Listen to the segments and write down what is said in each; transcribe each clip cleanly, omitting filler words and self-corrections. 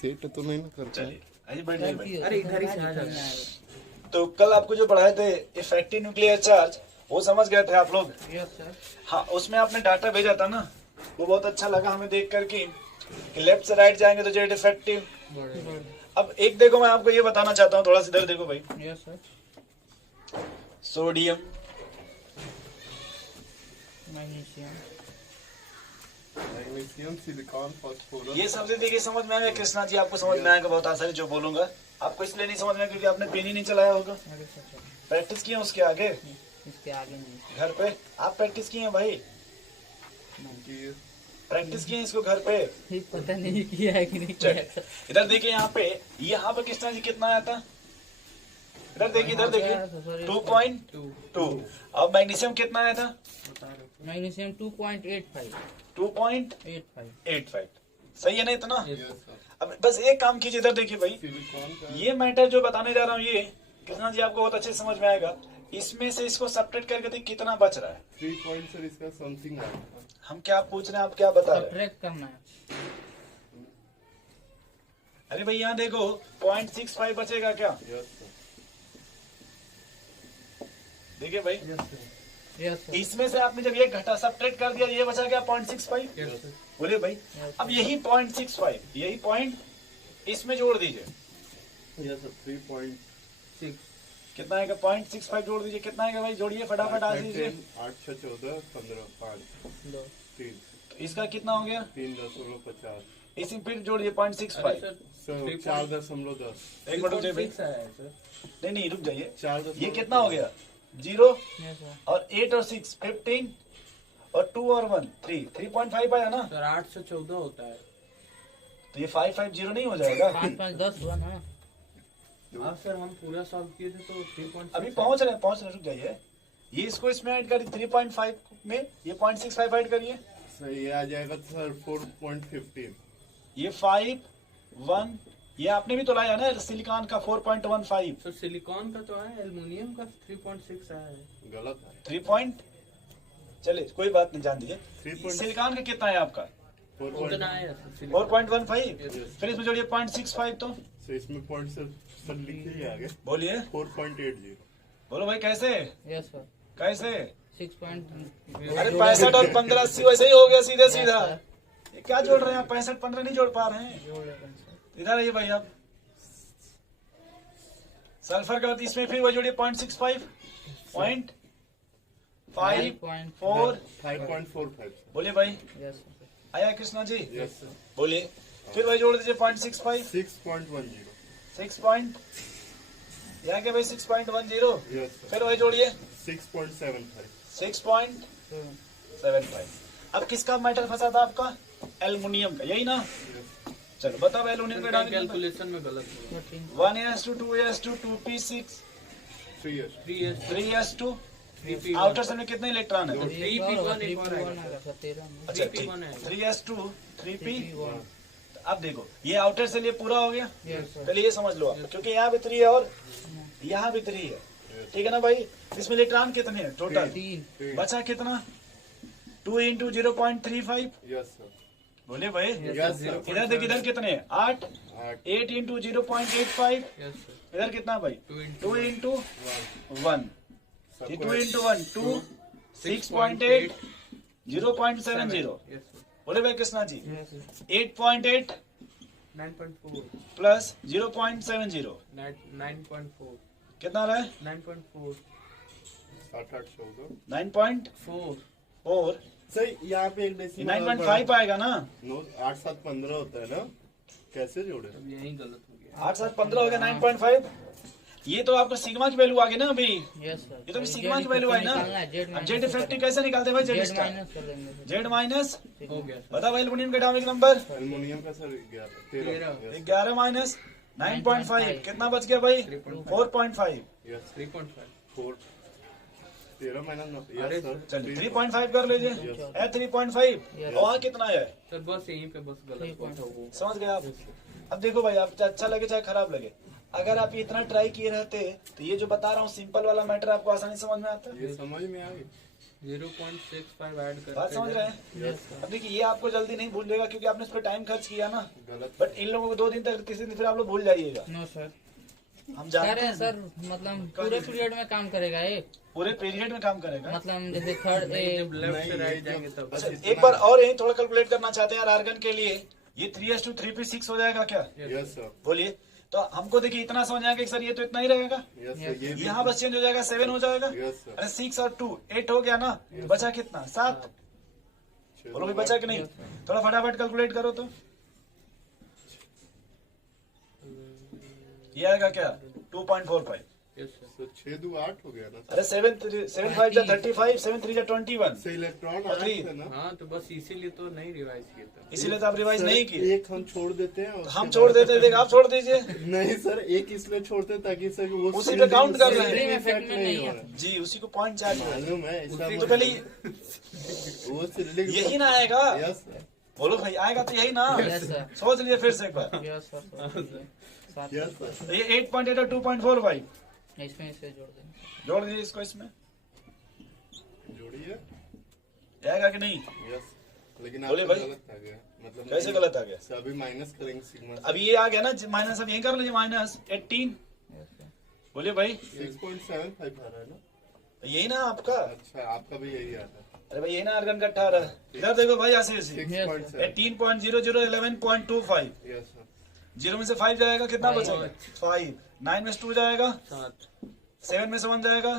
Set तो नहीं ना करता है। अरे बैठ जाइए भाई। अरे इधर ही से आ जाओ। तो कल आपको जो पढ़ाए थे इफेक्टिव न्यूक्लियर चार्ज, वो समझ गए थे आप लोग? Yes sir. हाँ, उसमें आपने डाटा भेजा था ना, वो बहुत अच्छा लगा हमें देख करके कि लेफ्ट से राइट जाएंगे तो जेड इफेक्टिव। अब एक देखो, मैं आपको ये बताना चाहता हूँ, थोड़ा सा इधर देखो भाई। Yes sir. Sodium, magnesium, magnesium, silicon, phosphorus, ये सब देखिए समझ में आएगा कृष्णा जी, आपको समझ में आएगा बहुत आसानी जो बोलूंगा। आपको इसलिए नहीं समझ में आएगा क्योंकि आपने पेन ही नहीं चलाया होगा, अरे सर प्रैक्टिस किए उसके आगे इसके आगे नहीं घर पे। आप प्रैक्टिस किए हैं भाई, ये प्रैक्टिस किए हैं इसको घर पे। सर। पता नहीं किया है कि नहीं किया है सर। इधर देखिए यहाँ पे कृष्णा जी कितना आया था? इधर देखिए 2.2। अब मैग्नीशियम कितना आया था? मैग्नीशियम 2.85। 2.85। सही है ना इतना? Yes sir. अब बस एक काम कीजिए, इधर देखिए भाई, सिलिकॉन का ये मैटर जो बताने जा रहा हूँ ये कृष्णा जी आपको बहुत अच्छे से समझ में आएगा। इसमें से इसको सब्ट्रैक्ट करके देखिए कितना बच रहा है। 3 पॉइंट सर इसका समथिंग आया था। हम क्या पूछ रहे हैं, आप क्या बता रहे हैं? सब्ट्रैक्ट करना है। अरे भाई यहाँ देखो 0.65 बचेगा क्या? Yes sir. देखिए भाई, यस सर। इसमें से आपने जब ये घटा सब्ट्रैक्ट कर दिया, ये बचा क्या? 0.65। Yes sir. बोले भाई, अब यही 0.65, यही पॉइंट इसमें जोड़ दीजिए, यस सर। 3.6 कितना आएगा? 0.65 जोड़ दीजिए, कितना आएगा भाई? जोड़िए फटाफट आ दीजिए। 8 6 14 15 5 दो 3 इसका कितना हो गया? 3 10 50 इसी फिर जोड़िए 0.65। सर 4.10 एक मिनट रुक जाइए भाई, सर। नहीं रुक जाइए। 4 ये कितना हो गया? 0 यस सर। और 8 और 6 15 और 2 और 1 3 3.5 आया ना? सर 8 से 14 होता है। तो ये 550 नहीं हो जाएगा? 5 5 10 हुआ ना। हाँ सर, हम पूरा सॉल्व किए थे तो 3.6 अभी पहुंच रहे हैं, रुक जाइए। ये इसको इसमें ऐड करिए 3.5 में, ये 0.65 ऐड करिए, सर ये आ जाएगा सर 4.15 ये 5 1, ये आपने भी तो लाया ना सिलिकॉन का 4.15। सर सिलिकॉन का तो है, एल्युमिनियम का 3.6 है। गलत है 3 पॉइंट, चले कोई बात नहीं, जान दीजिए। 3. सिलिकॉन का कितना है आपका? 4. उतना है सर। 4.15। फिर इसमें जोड़िए 0.65। तो सर इसमें पॉइंट सर लिखे ही आगे बोलिए, 4.80 बोलो भाई कैसे यस सर। कैसे? 6 अरे 65 और 15 80 वैसे ही हो गया सीधे सीधा। ये क्या जोड़ रहे हैं आप? 65 15 नहीं जोड़ पा रहे हैं। इधर आइए भाई आप, सल्फर का इसमें फिर वो जोड़िए 0.65 0.54। 5.45 बोलिए भाई, यस आया कृष्णा जी? Yes sir. बोलिए, फिर वही जोड़ दीजिए 0.65 6.10 6 पॉइंट, यहाँ के भाई 6.10। Yes sir. फिर वही जोड़िए 6.75 6.75। अब किसका मैटर फंसा था आपका? एल्युमिनियम का, यही ना? यस चलो बताओ एल्युमिनियम का डाल कैलकुलेशन में गलत हो 1s2 2s2 2p6 3 3s2। 3p1 outer cell में कितने इलेक्ट्रॉन है? 3p1 एक और आएगा सर 13 में। अच्छा 3p1 ठीक, है। 3s2 3p। 3p1। अब देखो ये आउटर सेल ये पूरा हो गया, यस सर। पहले ये समझ लो आप, क्योंकि यहाँ भी 3 है और यहाँ भी 3 है, ठीक है ना भाई? इसमें इलेक्ट्रॉन कितने हैं टोटल? 3। बचा कितना? 2 into 0.35। Yes sir. बोले भाई, यस सर। इधर देखिए, इधर कितने हैं? 8 8 8 into 0.85। Yes sir. इधर कितना भाई? 2 into 1, ये 2 into 1 2 6.8 0.70। Yes sir. बोले भाई Krishna ji, yes sir. 8.8 9.4 plus 0.70 9.4 कितना रहा है? 9.4 8 8 14 9.4। 4 सर यहाँ पे एक डेसिमल 9.5 आएगा ना? 8 7 15 होता है ना, कैसे जोड़े? अब यही गलत हो गया। 8 7 15 हो गया 9.5। ये तो आपका सिग्मा की वैल्यू आ गई ना अभी, यस सर। ये तो अभी सिग्मा की वैल्यू आई ना। अब जेड इफेक्टिव कैसे निकालते हैं भाई? जेड स्टार, माइनस कर देंगे सर। Z minus. हो गया सर। बता भाई एल्युमिनियम का एटॉमिक नंबर एल्युमिनियम का सर 11 13 11 माइनस 9.5 कितना बच गया भाई? 4.5। यस 3.5 4 13 माइनस अरे यस सर। चलिए 3.5 कर लीजिए, है 3.5 और कितना है? सर बस यहीं पे बस गलत हुआ था वो। समझ गए आप? अब देखो भाई, आप अच्छा लगे चाहे खराब लगे, अगर आप इतना ट्राई किए रहते तो ये जो बता रहा हूँ सिंपल वाला मैटर आपको आसानी समझ में आता। ये समझ में आ गई। 0.65 ऐड करते बात समझ रहे हैं? यस अब देखिए ये आपको जल्दी नहीं भूलेगा क्योंकि आपने इस पर टाइम खर्च किया ना, गलत बट इन लोगों को 2 दिन तक, तीसरे दिन फिर आप लोग भूल जाइएगा। No sir. हम कह जानते रहे हैं हैं सर, मतलब पूरे पीरियड में काम करेगा ये, पूरे पीरियड में काम करेगा। मतलब जैसे थर्ड जब लेफ्ट नहीं, से राइट जब- जाएंगे तब। अच्छा एक बार और यही थोड़ा कैलकुलेट करना चाहते हैं यार आर्गन के लिए, ये 3:3p6 हो जाएगा क्या? यस सर बोलिए। तो हमको देखिए इतना समझ आएगा कि सर ये तो इतना ही रहेगा, यस सर ये भी यहाँ बस चेंज हो जाएगा, 7 हो जाएगा। यस सर अरे 6 और 2 8 हो गया ना, बचा कितना? 7। बोलो भाई बचा कि नहीं? थोड़ा फटाफट कैलकुलेट करो तो ये आएगा क्या? 2.45। Yes sir. तो 6 2 8 हो गया ना अरे 7 5 जा 35, 7 3 जा 21। से इलेक्ट्रॉन और आए three। थे ना हाँ तो बस इसीलिए तो नहीं रिवाइज किया था। इसीलिए तो आप रिवाइज सर, नहीं किए। एक हम छोड़ देते हैं उसके हम छोड़ देते थे, आप छोड़ दीजिए। नहीं सर एक इसलिए छोड़ते हैं ताकि सर वो उसी पे count कर रहे हैं। shielding Effect effect में नहीं नहीं हो है। रहा है। जी उसी को पॉइंट चार्ज हो। मालूम है ऐसा तो पहले वो shielding यही ना आएगा। यस सर बोलो भाई आएगा तो यही ना। यस सर, सोच लीजिए फिर से एक बार। यस सर, यस सर तो ये 8.8 और 2.45 इसमें इसे जोड़ देंगे। जोड़ दीजिए इसको इसमें, जोड़िए आएगा कि नहीं? यस लेकिन बोलिए आपका भाई। गलत आ गया मतलब कैसे गलत आ गया? सर अभी माइनस करेंगे सिग्मा अब ये आ गया ना माइनस, अब यही कर लीजिए माइनस 18। यस सर, बोलिए भाई 6.75 आ रहा है ना यही ना आपका? अच्छा आपका भी यही आ रहा है अरे भाई यही ना आर्गन का 18। इधर देखो भाई ऐसे ऐसे 6.7 18.00 11.25। यस सर 0 में से 5 जाएगा, कितना Five। बचेगा? 5। 9 में से 2 जाएगा, 7। 7 में से 1 जाएगा।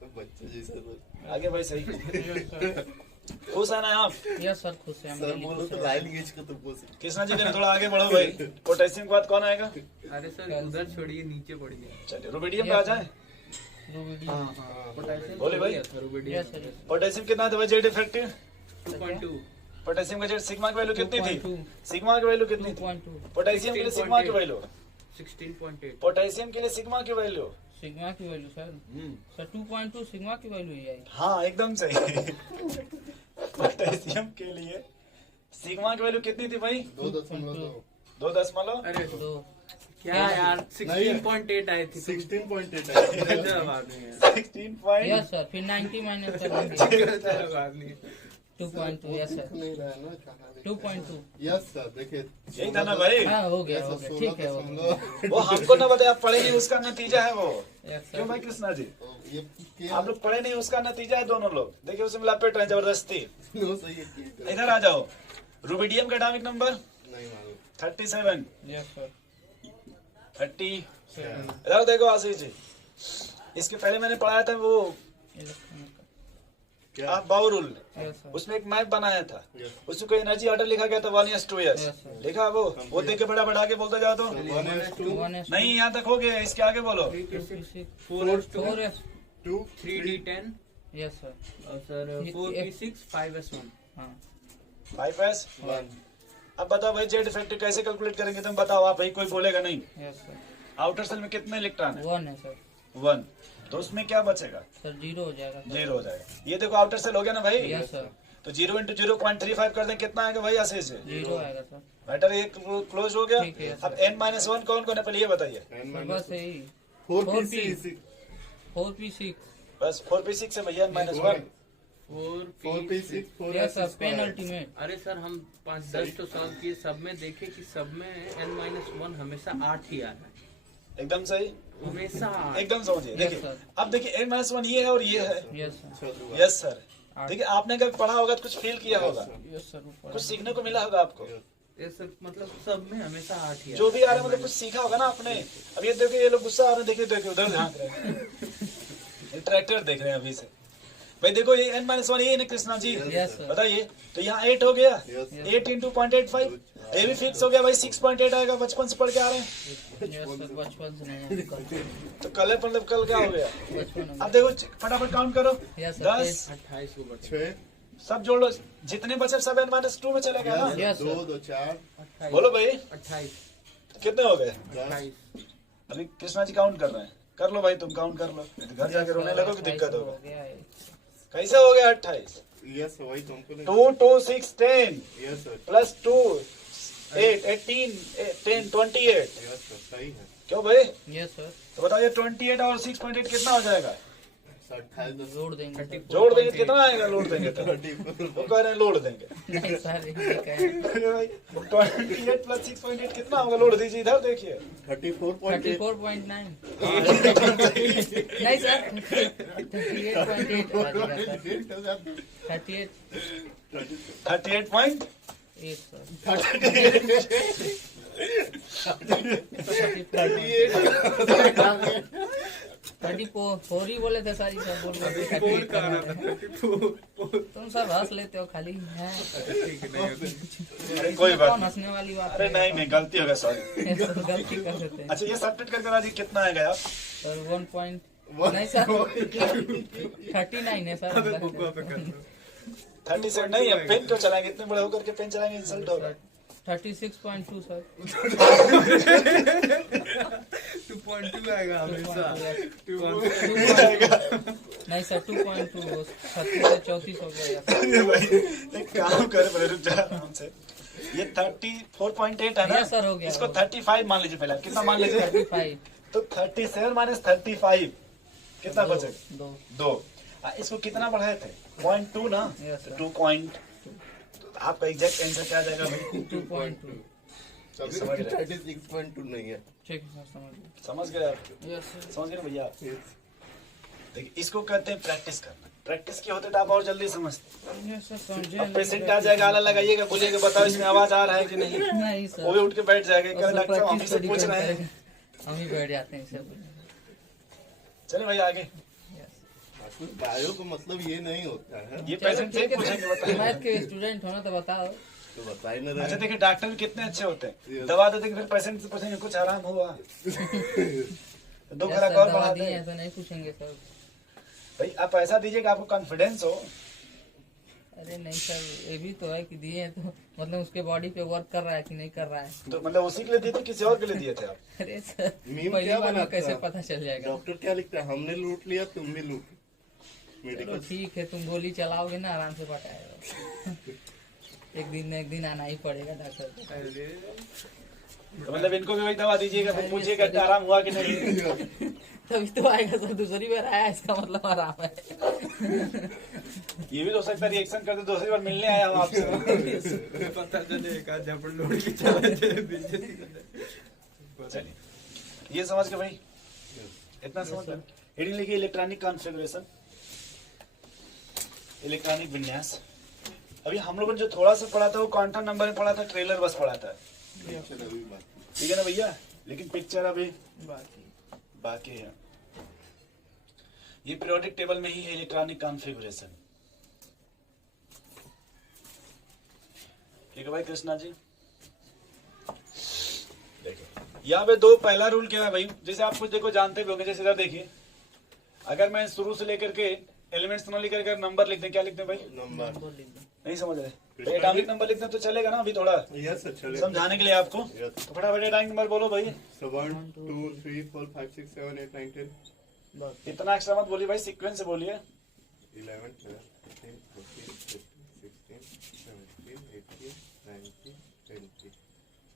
तो बच्चे जैसे तो आगे भाई सही। यस सर, खुश है ना आप? यस सर, खुश है सर हम। बोलो तो लाइन खींच के तो बोल कृष्णा जी ने थोड़ा आगे बढ़ो भाई। पोटेशियम के बाद कौन आएगा? अरे सर उधर छोड़िए, नीचे पड़िए। चलिए रुबिडियम पे आ जाए। रूबिडियम। हाँ पोटेशियम बोले भाई। रुबिडियम यस सर, पोटेशियम कितना था भाई जेड इफेक्टिव? 2.2। पोटेशियम का जेड सिग्मा की वैल्यू कितनी थी? 2.2। सिग्मा की वैल्यू कितनी थी? 2.2। पोटेशियम के लिए सिग्मा की वैल्यू, 16.8। पोटेशियम के लिए सिग्मा की वैल्यू। सिग्मा की वैल्यू सर, सर 2.2 सिग्मा की वैल्यू ही आई। हाँ एकदम सही। पोटेशियम के लिए सिग्मा की वैल्यू कितनी थी भाई? 2.2 2.0। अरे दो। क्या यार 16.8 आई थी। 16.8 है गजब आदमी है। 16 पॉइंट। यस सर, फिर 90 माइनस कर देंगे। गजब आदमी है। 2.2। यस सर, नहीं रहा है ना कहाँ लिखा है? 2.2। यस सर देखिए यही था ना भाई? हाँ हो गया, हो गया, ठीक है, हो गया। वो हमको ना बताए, आप पढ़े नहीं, उसका नतीजा है वो। यस क्यों सर, भाई कृष्णा जी? तो ये आप लोग पढ़े नहीं, उसका नतीजा है दोनों लोग। देखिए उसमें लपेट रहे हैं जबरदस्ती। नो सही है ठीक है। इधर आ जाओ। रुबिडियम का एटॉमिक नंबर नहीं मालूम 37। Yes sir, 30। इधर देखो आशीष जी, इसके पहले मैंने पढ़ाया था वो इलेक्ट्रॉनिक। क्या आप बाउरूल, यस सर, उसमें एक मैप बनाया था, यस उसमें कोई एनर्जी ऑर्डर लिखा गया था 1s2s। Yes, sir. लिखा वो देख के बड़ा बड़ा आगे बोलते जाओ तो। 1s2 1s2 नहीं यहाँ तक हो गया, इसके आगे बोलो। 4s2 2 3d10 यस सर, और सर 4p6 5s1। हाँ 5s। 1 अब बताओ भाई जेड इफेक्टिव कैसे कैलकुलेट करेंगे? तुम बताओ, आप भाई कोई बोलेगा नहीं। यस सर, आउटर सेल में कितने इलेक्ट्रॉन है? 1 है सर, 1। तो उसमें क्या बचेगा? सर 0 हो जाएगा सर। 0 हो जाएगा। ये देखो आउटर सेल हो गया ना भाई? यस सर, तो 0 × 0.35 कर दें, कितना आएगा भाई आशीष से? 0 आएगा सर। मैटर ये क्लोज हो गया। ठीक है, अब n-1 कौन कौन है पहले ये बताइए। सर बस यही 4p6 4p6। बस 4p6 है भैया, n-1। 4p6 yes sir, 4s पेन square। अल्टीमेट। अरे सर हम 5-10 तो सॉल्व किए, सब में देखे कि सब में n-1 हमेशा 8 ही आ रहा है, एकदम सही, हमेशा 8। एकदम समझिए। Yes, देखिए sir. अब देखिए n-1 ये है और ये है। Yes sir, yes sir. आठ। देखिए आपने अगर पढ़ा होगा तो कुछ फील किया होगा, यस सर, ऊपर कुछ सीखने को मिला होगा आपको। ये सर मतलब सब में हमेशा 8 ही आ जो भी आ रहा है मतलब कुछ सीखा होगा ना आपने। अब ये देखिए ये लोग गुस्सा आ रहे हैं, देखिए देखिए उधर झांक रहे हैं। ट्रैक्टर देख रहे हैं अभी से। भाई देखो ये n-1 ये है ना कृष्णा जी, यस सर, बताइए। तो यहाँ 8 हो गया, Yes. 8 × 0.85। ये भी फिक्स हो गया भाई, 6.8 आएगा। बचपन से पढ़ के आ रहे हैं। यस सर, बचपन से नहीं है, कल तो कल मतलब कल क्या हो गया? बचपन में। अब देखो फटाफट काउंट करो। यस सर, 10 28 को बचा 6 सब जोड़ लो, जितने बचे सब n-2 में चलेगा ना। Yes, sir. 2 2 4 28 बोलो भाई 28 कितने हो गए? 10 अभी कृष्णा जी काउंट कर रहे हैं, कर लो भाई, तुम काउंट कर लो, घर जाके रोने लगो कि दिक्कत होगा। गया है। कैसे हो गया 28? यस वही तुमको नहीं 2 2 6 10 yes sir plus 2 8 18 10 28। Yes sir सही है क्यों भाई? यस सर, तो बताइए 28 और 6.8 कितना हो जाएगा? जोड़ देंगे सर। जोड़ देंगे कितना आएगा, लोड देंगे तो वो कह रहे हैं लोड देंगे। नहीं सर, ये कहें। अरे भाई 28 + 6.8 कितना होगा, लोड दीजिए इधर देखिए। 34.8 34.9 नहीं सर, 38.8 आ जाएगा सर। 38.8 सर। 34 ही बोले थे सर, सब बोल रहे थे 38। तुम सब हंस लेते हो खाली हैं। अरे कोई बात कौन नहीं। हंसने वाली बात अरे है? नहीं गलती हो गया, सॉरी। ये सब गलती कर देते हैं अच्छा ये सबमिट करके राजी कितना आएगा यार? सर। 1 पॉइंट नहीं सर, 39 है सर। 37 नहीं है, पेन क्यों चलाएंगे, इतने बड़े होकर के पेन चलाएंगे, इंसल्ट होगा। 36.2 सर। 2.2 आएगा हमेशा। नहीं सर, 2.2 36 से 34 हो गया। अरे भाई एक काम कर, पहले रुक जा आराम से। ये 34.8 है ना Yes, sir, हो गया। इसको 35 मान लीजिए, पहले कितना मान लीजिए? 35 तो 37 - 35 कितना बचेगा? 2 2। इसको कितना बढ़ाए थे? 0.2 ना? Yes, sir. 2 पॉइंट, आपका एग्जैक्ट आंसर क्या आ जाएगा भाई? 2.2 समझ रहे? 36.2 नहीं है। ठीक है सर, समझ गए। समझ गए आप? Yes sir. समझ गए भैया? देखिए इसको कहते हैं प्रैक्टिस करना। प्रैक्टिस की होते तो आप और जल्दी समझते। यस सर, समझे। अब पेशेंट आ जाएगा, आला लगाइएगा, बोलिएगा बताओ इसमें आवाज आ रहा है कि नहीं। नहीं सर, वो भी उठ के बैठ जाएगा, क्या और सब डॉक्टर साहब हम practice से पर पूछ depend रहे हैं। करेगा। हम ही बैठ जाते हैं सब। चले भाई आगे। कुछ बायो का मतलब ये नहीं होता है। ये पेशेंट से पूछेंगे, बताइए। मैथ के स्टूडेंट हो ना, तो बताओ। तो बता ही ना अच्छा रहे। देखिए डॉक्टर भी कितने अच्छे होते हैं, दवा देते हैं, फिर पेशेंट से पूछेंगे कुछ आराम हुआ? 2 यस खुराक सर, और दवा बढ़ा दिए दें। हैं तो नहीं पूछेंगे सर। भाई आप ऐसा दीजिएगा आपको कॉन्फिडेंस हो। अरे नहीं सर, ये भी तो है कि दिए हैं तो मतलब उसके बॉडी पे वर्क कर रहा है कि नहीं कर रहा है। तो मतलब उसी के लिए दिए थे, किसी और के लिए दिए थे आप? अरे सर, मीम पहली क्या बार में बनाता कैसे है? पता चल जाएगा? डॉक्टर क्या लिखता है? हमने लूट लिया, तुम भी लूट। चलो मेडिकल ठीक है, तुम गोली चलाओगे ना, आराम से बताएगा। एक दिन न एक दिन आना ही पड़ेगा डॉक्टर को। तो मतलब इनको भी वही दवा दीजिएगा, फिर पूछिएगा कि आराम हुआ कि नहीं। तभी तो आएगा सर, दूसरी बार आया इसका मतलब आराम है। ये भी हो सकता है रिएक्शन करते दूसरी बार मिलने आया हूँ आपसे। पता चलेगा जब लोड की चला चलिए ये समझ के भाई, इतना समझ गए। हेडिंग लिखिए इलेक्ट्रॉनिक कॉन्फ़िगरेशन, इलेक्ट्रॉनिक विन्यास। अभी हम लोगों ने जो थोड़ा सा पढ़ा था वो क्वांटम नंबर में पढ़ा था, ट्रेलर बस पढ़ा था, ठीक है ना भैया? लेकिन पिक्चर अभी बाकी है। ये पीरियोडिक टेबल में ही है इलेक्ट्रॉनिक कॉन्फ़िगरेशन, ठीक है भाई कृष्णा जी? देखिए यहाँ पे 2 पहला रूल क्या है भाई, जैसे आप कुछ देखो जानते भी होंगे, जैसे इधर देखिए, अगर मैं शुरू से लेकर के एलिमेंट्स ना लिख करके नंबर लिख दें, क्या लिखते हैं भाई? नंबर नहीं समझ रहे? तो एटॉमिक नंबर लिखते हैं तो चलेगा ना अभी थोड़ा यस अच्छा समझाने के लिए आपको। Yes. तो फटाफट एटॉमिक नंबर बोलो भाई। 1 2 3 4 5 6 7 8 9 10 बस इतना एक्स्ट्रा मत बोलिए भाई, सीक्वेंस से बोलिए। 11 12 13 14 15 16 17 18 19 20।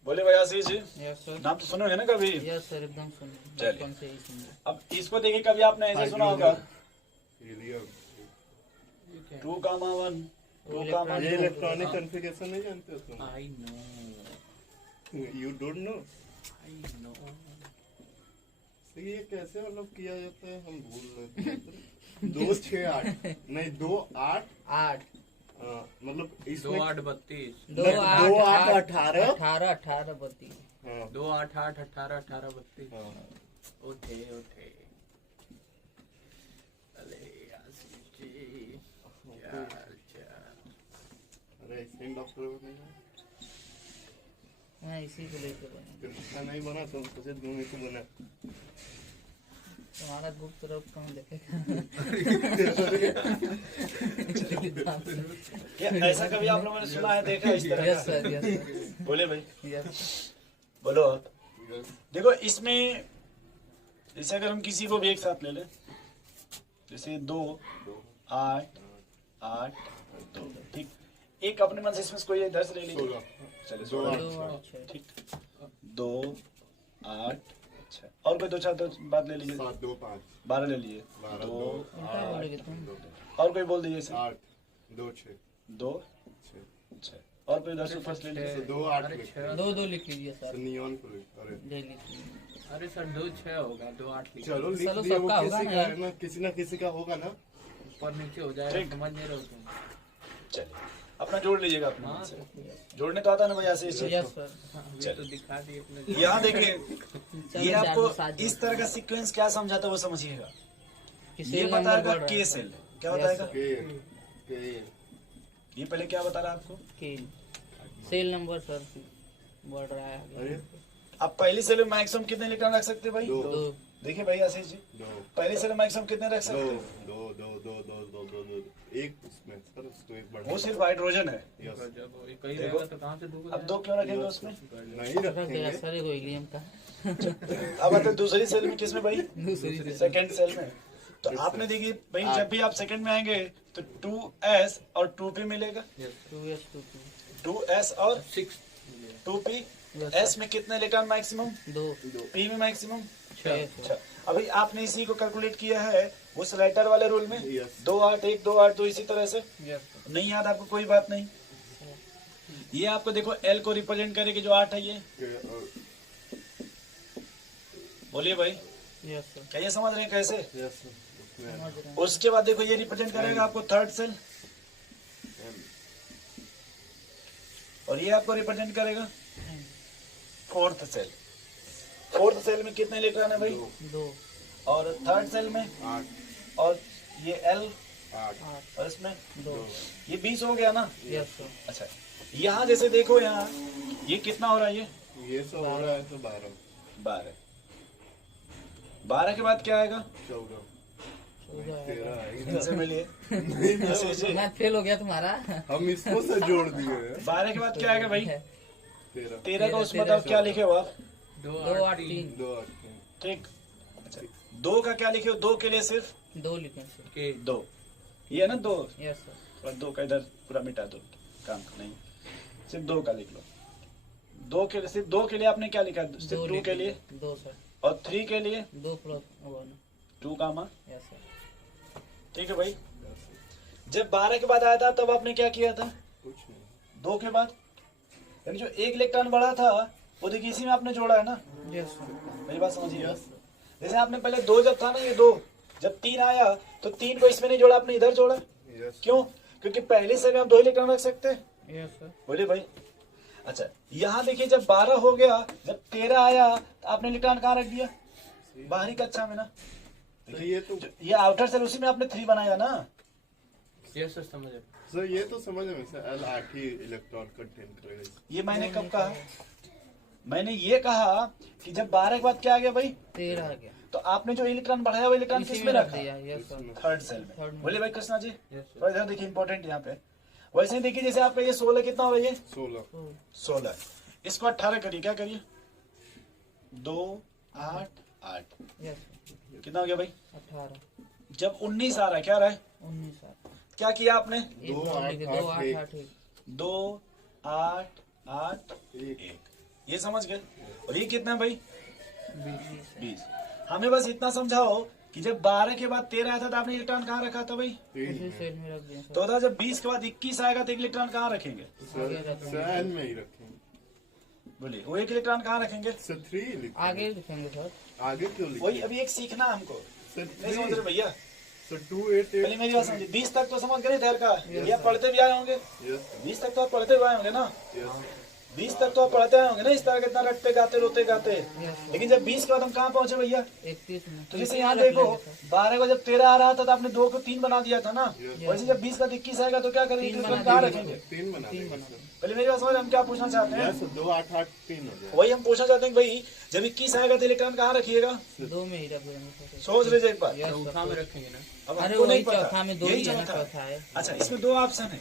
बोले भाई आशीष जी, यस सर। नाम तो सुने हैं ना कभी? यस सर, एकदम सुनिए, चलिए। बचपन से ही सुनिए। अब इसको देखिए, कभी आपने ऐसे सुना होगा हीलियम। 2,1 ये इलेक्ट्रॉनिक कॉन्फ़िगरेशन नहीं जानते हो तुम? I know, you don't know? I know. तो ये कैसे मतलब किया जाता है, हम भूल रहे हैं। 2 6 8 नहीं 2 8 8 मतलब 2 इसमें 8 32, 2 2 8 8 18 18 18 32। हाँ 2 8 8 18 18 32। हाँ उठे उठे। अरे आशीष जी क्या हालचाल? अरे इसलिए डॉक्टर नहीं है, मैं इसी को लेकर बना। कृष्णा नहीं बना तो सोचे दूंगे को बना। तुम्हारा गुप्त रूप कौन देखेगा? क्या ऐसा कभी आप लोगों ने सुना है, देखा है इस तरह यस का? सर, यस सर, बोले भाई, यस। बोलो आप। देखो इसमें जैसे अगर हम किसी को भी एक साथ ले लें, जैसे 2 8 8 2, ठीक। एक अपने मन से इसमें से कोई इधर से ले लीजिए, चलिए 2 16, 8 2 8 6। ठीक। 2 8 अच्छा, और कोई दो चार दो बात ले लीजिए। 7 2 5 12 ले लिए। 12 दो 2 क्या बोलोगे तुम? और कोई बोल दीजिए सर। 8 2 6 दो 6 अच्छा, और कोई 10 फर्स्ट ले लीजिए। 2 8 अरे लिख छः। दो लिख लीजिए सर, नियॉन को लिख। अरे दे लीजिए। अरे सर 2 6 होगा, 2 8 लिखो। चलो लिख चलो, दिया, वो सबका होगा किसी ना का यार। है ना, किसी ना किसी का होगा ना। ऊपर नीचे हो जाएगा, ठीक। समझ नहीं रहे हो तुम। चलिए, अपना जोड़ लीजिएगा अपना हाँ से। सर, जोड़ने तो आता ना भैया से। Yes sir. ये तो दिखा दिए अपने। यहाँ देखिए, चलो ये चार आपको दो सात इस तरह का सीक्वेंस क्या समझाता है वो समझिएगा। किसी ये नंबर बताएगा बढ़ रहा है के सर। सेल, क्या Yes, बताएगा? के ये पहले क्या बता रहा है आपको? केल सेल नंबर सर बढ़ रहा है आगे। अरे आप पहली सेल में मैक्सिमम कितने इलेक्ट्रॉन रख सकते हैं भाई? दो। दो। देखिए भाई आशीष जी, 2 पहली सेल में मैक्सिमम कितने रख 2 सकते हैं? 2 2 2 2 2 2 एक उसमें सर, उसको एक बढ़ा। वो सिर्फ हाइड्रोजन है। यस जब ये कहीं रहेगा तो कहाँ से दूर अब दो क्यों रखेंगे उसमें? नहीं रख रखेंगे। गया सर एगो एग्रीम का। अब आते हैं दूसरी सेल में, किसमें भाई? दूसरी सेकंड सेल में। तो आपने देखिए भाई, जब भी आप सेकंड में आएंगे तो 2s और 2p मिलेगा। 2s 2p 2s और 6 2p। Yes, s में कितने इलेक्ट्रॉन मैक्सिमम? 2 p में मैक्सिमम 6 अच्छा। अभी आपने इसी को कैलकुलेट किया है उस राइटर वाले रूल में। Yes. 2 8 1 2 8 2 इसी तरह से। यस नहीं याद आपको? कोई बात नहीं। ये आपको देखो L को रिप्रेजेंट करेगी जो 8 है ये। बोलिए भाई, यस सर क्या ये समझ रहे हैं कैसे? यस समझ रहे हैं। उसके बाद देखो ये रिप्रेजेंट करेगा आपको थर्ड सेल, और ये आपको रिप्रेजेंट करेगा फोर्थ सेल। फोर्थ सेल में कितने इलेक्ट्रॉन है भाई? 2 और थर्ड सेल में? 8 और ये L 8 8 और इसमें 2 ये 20 हो गया ना? यस सर अच्छा, यहाँ जैसे देखो, यहाँ ये कितना हो रहा है? ये सब हो रहा है तो 12 12। 12 के बाद क्या आएगा? 14 14 है। 13 आएगा। इनसे मिलिए। नहीं ना, ऐसे- ऐसे। मैथ फेल हो गया तुम्हारा। हम इसको से जोड़ दिए हैं। 12 के बाद क्या आएगा भाई? 13 13 का उसमें मतलब क्या लिखे हो आप? 2 2 8 8 3 3 2 8 ठीक। अच्छा, 2 का क्या लिखे हो? 2 के लिए सिर्फ 2 लिखें सर। के 2। ये है ना 2, यस सर और 2 का इधर पूरा मिटा दो, काम नहीं, सिर्फ 2 का लिख लो। 2 के लिए, सिर्फ 2 के लिए आपने क्या लिखा? सिर्फ 2 के लिए। 2 सर और 3 के लिए 2 + 1 2 कामा। यस सर ठीक है भाई। जब 12 के बाद आया था तब आपने क्या किया था? कुछ नहीं। 2 के बाद, यानी जो 1 इलेक्ट्रॉन बढ़ा था वो देखिए इसी में आपने जोड़ा है ना? यस सर मेरी बात समझिए। जैसे आपने पहले 2 जब था ना, ये 2 जब 3 आया तो 3 को इसमें नहीं जोड़ा, आपने इधर जोड़ा। यस क्यों? क्योंकि पहले से में आप 2 इलेक्ट्रॉन रख सकते हैं। यस सर बोलिए भाई। अच्छा, यहाँ देखिए जब 12 हो गया, जब 13 आया तो आपने इलेक्ट्रॉन कहाँ रख दिया? बाहरी कक्षा में ना। तो ये तो ये आउटर सेल, उसी में आपने 3 बनाया ना। यस सर, समझ गए। सर ये तो समझ में से L 8 ही इलेक्ट्रॉन कंटेन करेगा। ये मैंने कब कहा? मैंने ये कहा कि जब 12 के बाद क्या आ गया भाई? 13 आ गया तो आपने जो इलेक्ट्रॉन बढ़ाया वो इलेक्ट्रॉन इसी किस में में रख रखा? दिया। Yes sir third cell Third में। में। बोलिए भाई कृष्णा जी, यस सर। थोड़ा इधर देखिए, इंपॉर्टेंट यहाँ पे। वैसे ही देखिए, जैसे आपका ये 16 कितना हो रहा है? 16 16। इसको 18 करिए, क्या करिए? 2 8 8 यस कितना हो गया भाई? 18 जब 19 आ रहा है, क्या आ रहा है? 19 आ क्या किया आपने? 2 8 8 2 8 8 1। ये समझ गए? और ये कितना है भाई? 20। हमें बस इतना समझाओ कि जब 12 के बाद 13 आया था तो आपने इलेक्ट्रॉन कहाँ रखा था भाई? उसी सेल में रख दिया सर। तो था जब 20 के बाद 21 आएगा तो एक इलेक्ट्रॉन कहाँ रखेंगे? सेल में ही रखेंगे। बोलिए, वो एक इलेक्ट्रॉन कहाँ रखेंगे? सर 3 लिख आगे लिखेंगे सर। आगे क्यों वही लिखे? अभी एक सीखना है हमको, सर नहीं समझ रहे भैया? सर 2 8 पहले मेरी बात समझिए। 20 तक तो समझ गए इधर का, ये आप पढ़ते भी आए होंगे। यस 20 तक तो आप पढ़ते भी आए होंगे ना? यस 20 तक तो आप पढ़ते आए होंगे ना, इस तरह के इतना रटते गाते रोते गाते। लेकिन जब 20 के बाद हम कहाँ पहुंचे भैया? 31 में तो जैसे यहाँ देखो, 12 को जब 13 आ रहा था तो आपने 2 को 3 बना दिया था ना। वैसे जब 20 का 21 आएगा तो क्या करेंगे? तीन इसको बना कहाँ देंगे। रखेंगे? 3 बना देंगे सर। पहले मेरी बात समझ, हम क्या पूछना चाहते हैं? यस 2 8 8 3 हो गया। वही हम पूछना चाहते हैं कि भाई जब 21 आएगा तो इलेक्ट्रॉन कहाँ रखिएगा? 2 में ही रख देंगे सर। सोच लीजिए एक बार। यस चौथा में सर। रखेंगे ना। अब अरे हमको वही नहीं पता। चौथा में 2 यही ही है ना, चौथा है। चौथा है। अच्छा, इसमें 2 ऑप्शन है।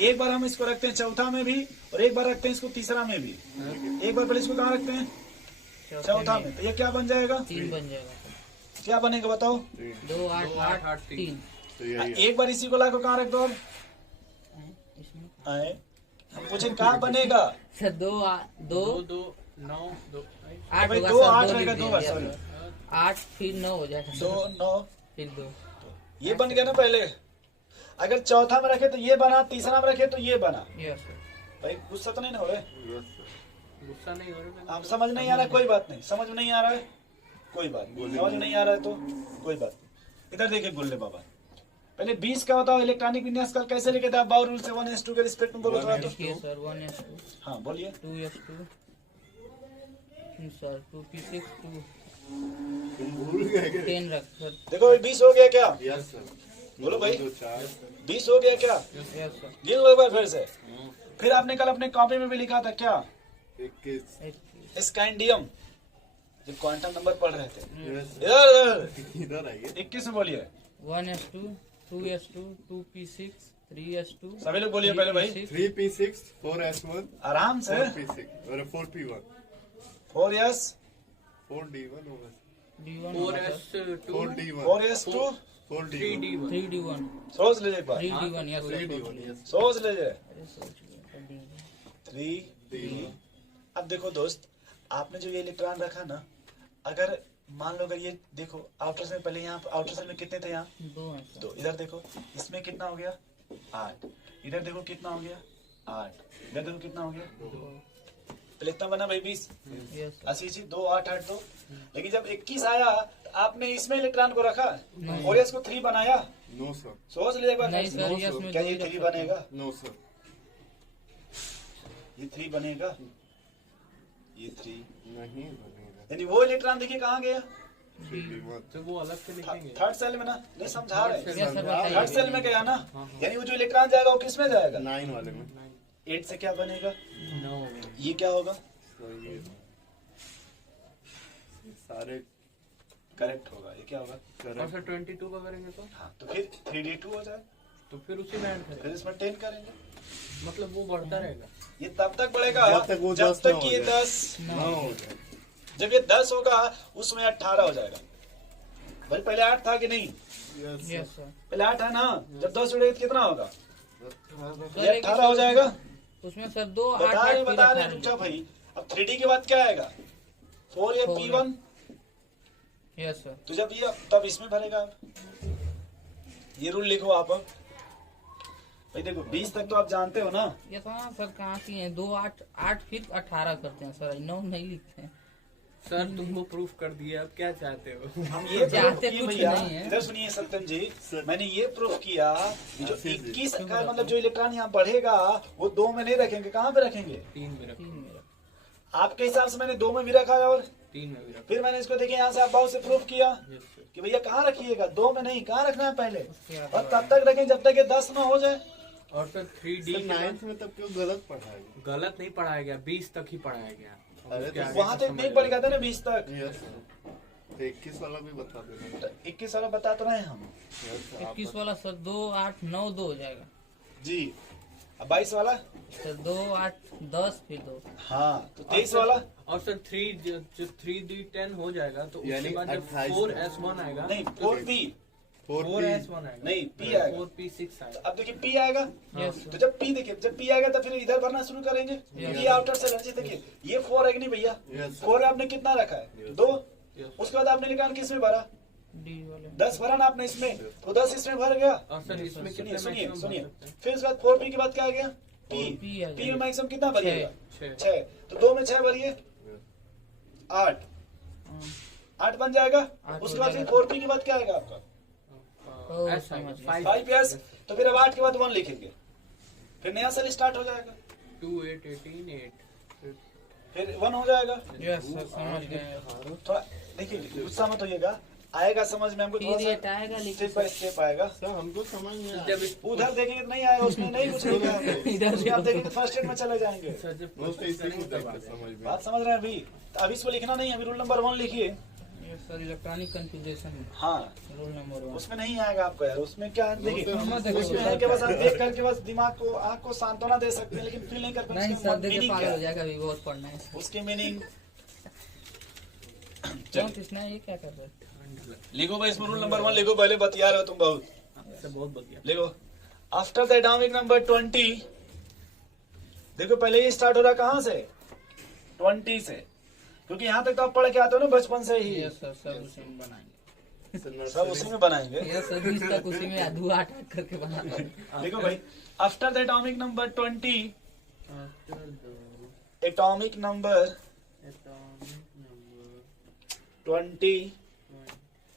एक बार हम इसको रखते हैं चौथा में भी, और एक बार रखते हैं इसको तीसरा में भी। एक बार पहले इसको कहाँ रखते हैं? चौथा में। तो ये क्या बन जाएगा? 3 बन जाएगा सर। क्या बनेगा बताओ? 2 8 8 3 तो यही है। एक बार इसी को लाकर कहाँ रख दो अब? इसमें आए हम पूछे कहाँ बनेगा, सर दो दो 9 2 आठ भाई होगा दो सर, आठ दो रहेगा, लिख दो दीजिए सॉरी, सर। 8 फिर 9 हो जाएगा 2 सर, 9, फिर 2। ये बन गया ना पहले। अगर चौथा में रखे तो ये बना, तीसरा में रखे तो ये बना। Yes sir. भाई गुस्सा तो नहीं ना हो रहे, यस सर। गुस्सा नहीं हो रहा आप समझ नहीं आ रहा है कोई बात नहीं, समझ में नहीं आ रहा है कोई बात नहीं, समझ में नहीं आ रहा है तो कोई बात नहीं। इधर देखिए गुल्ले बाबा, पहले 20 का बताओ इलेक्ट्रॉनिक विन्यास कल कैसे लिखे थे आप, बाउ रूल से 1:2 के रिस्पेक्ट में बोलो थोड़ा तो। देखिए सर 1s2 हाँ बोलिए। 2s2 सर 2p6 2 तुम भूल गए क्या? 10 रख सर। देखो भाई 20 हो गया क्या, यस सर। बोलो भाई। 2 4 20 हो गया क्या, यस सर। गिन लो एक बार फिर से। फिर आपने कल अपने कॉपी में भी लिखा था क्या, 21 स्कैंडियम, जब क्वांटम नंबर पढ़ रहे थे। यस इधर इधर आइए। 21 में बोलिए, 1s2 2s2 2p6 3s2 सभी लोग बोलिए पहले भाई। 3p6 4s1 आराम से। 4p6 और 4p1 4s 4d1 होगा। d1 4s2 4d1 4s2 4d1 3d1 3d1 सोच लीजिए एक बार, 3d1 yes sir. 3d1 yes सोच लीजिए। अरे सोच लिया, D1। 3 अब देखो दोस्त, आपने जो ये इलेक्ट्रॉन रखा ना, अगर मान लो अगर ये देखो आउटर सेल, पहले यहाँ आउटर सेल में कितने थे, यहाँ 2 है सर। तो इधर देखो इसमें कितना हो गया 8, इधर देखो कितना हो गया 8, इधर देखो कितना हो गया, पहले इतना बना भाई 20, यस सर। 80 2 8 8 2। लेकिन जब 21 आया तो आपने इसमें इलेक्ट्रॉन को रखा नहीं। और इसको 3 बनाया। No sir. सोच लीजिए एक बार, नहीं सर, नो यस सर। में क्या 2 ये ही 3 रखा बनेगा, नो सर। ये 3 बनेगा, ये 3, नहीं बनेगा। यानी वो इलेक्ट्रॉन देखिए कहाँ गया, 3d1 तो वो अलग से लिखेंगे। थर्ड सेल में ना, नहीं समझा रहे, यस सर थर्ड बताइए। सेल में गया ना, यानी वो जो इलेक्ट्रॉन जाएगा वो किस में जाएगा, 9 वाले में। 8 से क्या बनेगा, 9 ये क्या होगा, तो ये सारे करेक्ट होगा, ये क्या होगा, और करेक्ट। सर 22 का करेंगे तो हाँ तो फिर 3d2 हो जाए, तो फिर उसी में ऐड फिर करेंगे, इसमें 10 करेंगे, मतलब वो बढ़ता रहेगा। ये तब तक बढ़ेगा जब तक वो जब 10 ना तक हो ये जाए। 10, 9 हो जाए। जब ये 10 होगा उसमें 18 हो जाएगा। भाई पहले 8 था कि नहीं, यस यस सर। पहले 8 है ना, जब 10 जुड़ेगा तो कितना होगा, सर। ये 18 हो जाएगा। उसमें सर 2 8 बता 8 रहे फिर बता रहे 18 रुक भाई। अब 3D के बाद क्या आएगा, 4 या 4 P1, यस सर। तो जब ये तब इसमें भरेगा आप। ये रूल लिखो आप। अब भाई देखो 20 तक तो आप जानते हो ना, ये तो हाँ सर कहाँ की है, 2 8 8 फिर 18 करते हैं सर, 9 नहीं लिखते हैं। सर तुमको प्रूफ कर दिया, अब क्या चाहते हो? हम ये प्रूफ जानते किए कुछ भैया, नहीं है। इधर सुनिए सत्यम जी, सर। मैंने ये प्रूफ किया कि जो आशीष जी। 21 का मतलब जो इलेक्ट्रॉन यहाँ बढ़ेगा वो 2 में नहीं रखेंगे, कहाँ पे रखेंगे, 3 में रखो, 3 में रख। आपके हिसाब से मैंने 2 में भी रखा है, और 3 में भी रखो। फिर मैंने इसको देखिए यहाँ से आप बाहु से प्रूफ किया यस सर। कि भैया कहाँ रखिएगा, 2 में नहीं, कहाँ रखना है पहले, उसके बाद और तब तक रखें जब तक ये 10 ना हो जाए। और सर 3D सर 9th में तब क्यों गलत पढ़ाएगा? गलत नहीं पढ़ाया गया, 20 तक ही पढ़ाया गया। अरे उसके तो आगे वहां का तक नहीं समझ पड़ गया था ना 20 तक, यस सर। तो 21 वाला भी बता देना। 21 वाला बता तो रहे हैं हम यस सर, आप 21 वाला सर 2 8 9 2 हो जाएगा जी। अब 22 वाला, सर 2 8 10 फिर 2। हाँ तो 23 वाला, और सर 3D 10 हो जाएगा, तो उसके यानी बाद जब 28 4S1 आएगा, नहीं 4P, 4S1 आएगा, नहीं P आएगा। 4P6 आएगा। अब देखिए P आएगा, यस तो सर। जब P देखिए, जब P आएगा तो फिर इधर भरना शुरू करेंगे। ये आउटर सेल है, देखिए ये 4 है कि नहीं भैया, यस सर। 4 आपने कितना रखा है, 2। Yes. उसके बाद आपने इलेक्ट्रॉन किस में भरा, डी वाले 10 भरा ना आपने इसमें, तो 10 इसमें भर गया। और सर इसमें कितने सुनिए मैक्सिमम सुनिए भर सकते हैं? फिर उसके बाद 4P के बाद क्या आ गया, P। P आ P में जाएगा। मैक्सिमम कितना भरिएगा, 6। 6, तो 2 में 6 भरिए, 8 8 बन जाएगा। आठ उसके हो बाद फिर जाएगा। 4P के बाद क्या आएगा आपका, ओ, S समझ आएगा, गया। 5S, तो फिर अब 8 के बाद 1 लिखेंगे, फिर नया सेल स्टार्ट हो जाएगा, 2 8 18 8। फिर 1 हो जाएगा। यस सर समझ गए। थोड़ा देखिए गुस्सा मत होइएगा, आएगा समझ में हमको, फिर थोड़ा ये सा आएगा स्टेप लिखिए बाय स्टेप आएगा। सर हमको समझ में आया। जब इस उधर देखेंगे तो नहीं आएगा, उसमें नहीं कुछ लिखा है, इधर उसमें आप देखेंगे तो फर्स्ट एड में चले जाएंगे। सर जब वो तो इसी को देख के समझ में बात समझ रहे हैं अभी, तो अभी इसको लिखना नहीं है, अभी रूल नंबर 1 लिखिए। यस सर इलेक्ट्रॉनिक कन्फ्यूजेशन हाँ रूल नंबर 1। उसमें नहीं आएगा आपको यार, उसमें क्या है देखिए, मत देखो उसमें है कि बस आप देख करके बस दिमाग को, आँख को सांत्वना दे सकते हैं, लेकिन फील नहीं कर नहीं सकते सर देखिए मीनिंग पागल क्या हो है, जाएगा, अभी बहुत पढ़ना है। उसकी मीनिंग। क्यों कृष्णा ये क्या कर रहे हैं? लिखो भाई इसमें रूल नंबर 1 लिखो, पहले बतिया रहे हो तुम बहुत, सर बहुत बढ़िया। लिखो आफ्टर द एटॉमिक नंबर 20 देखो पहले ये स्टार्ट हो रहा कहाँ से, 20 से, क्योंकि यहाँ तक तो आप पढ़ के आते हो ना बचपन से ही, यस सर, सब उसी में बनाएंगे। सब उसी में बनाएंगे। यस सर, 20 तक उसी में अधूरा अटैक करके बनाएंगे। देखो भाई, after the atomic number 20, After atomic number the atomic number 20,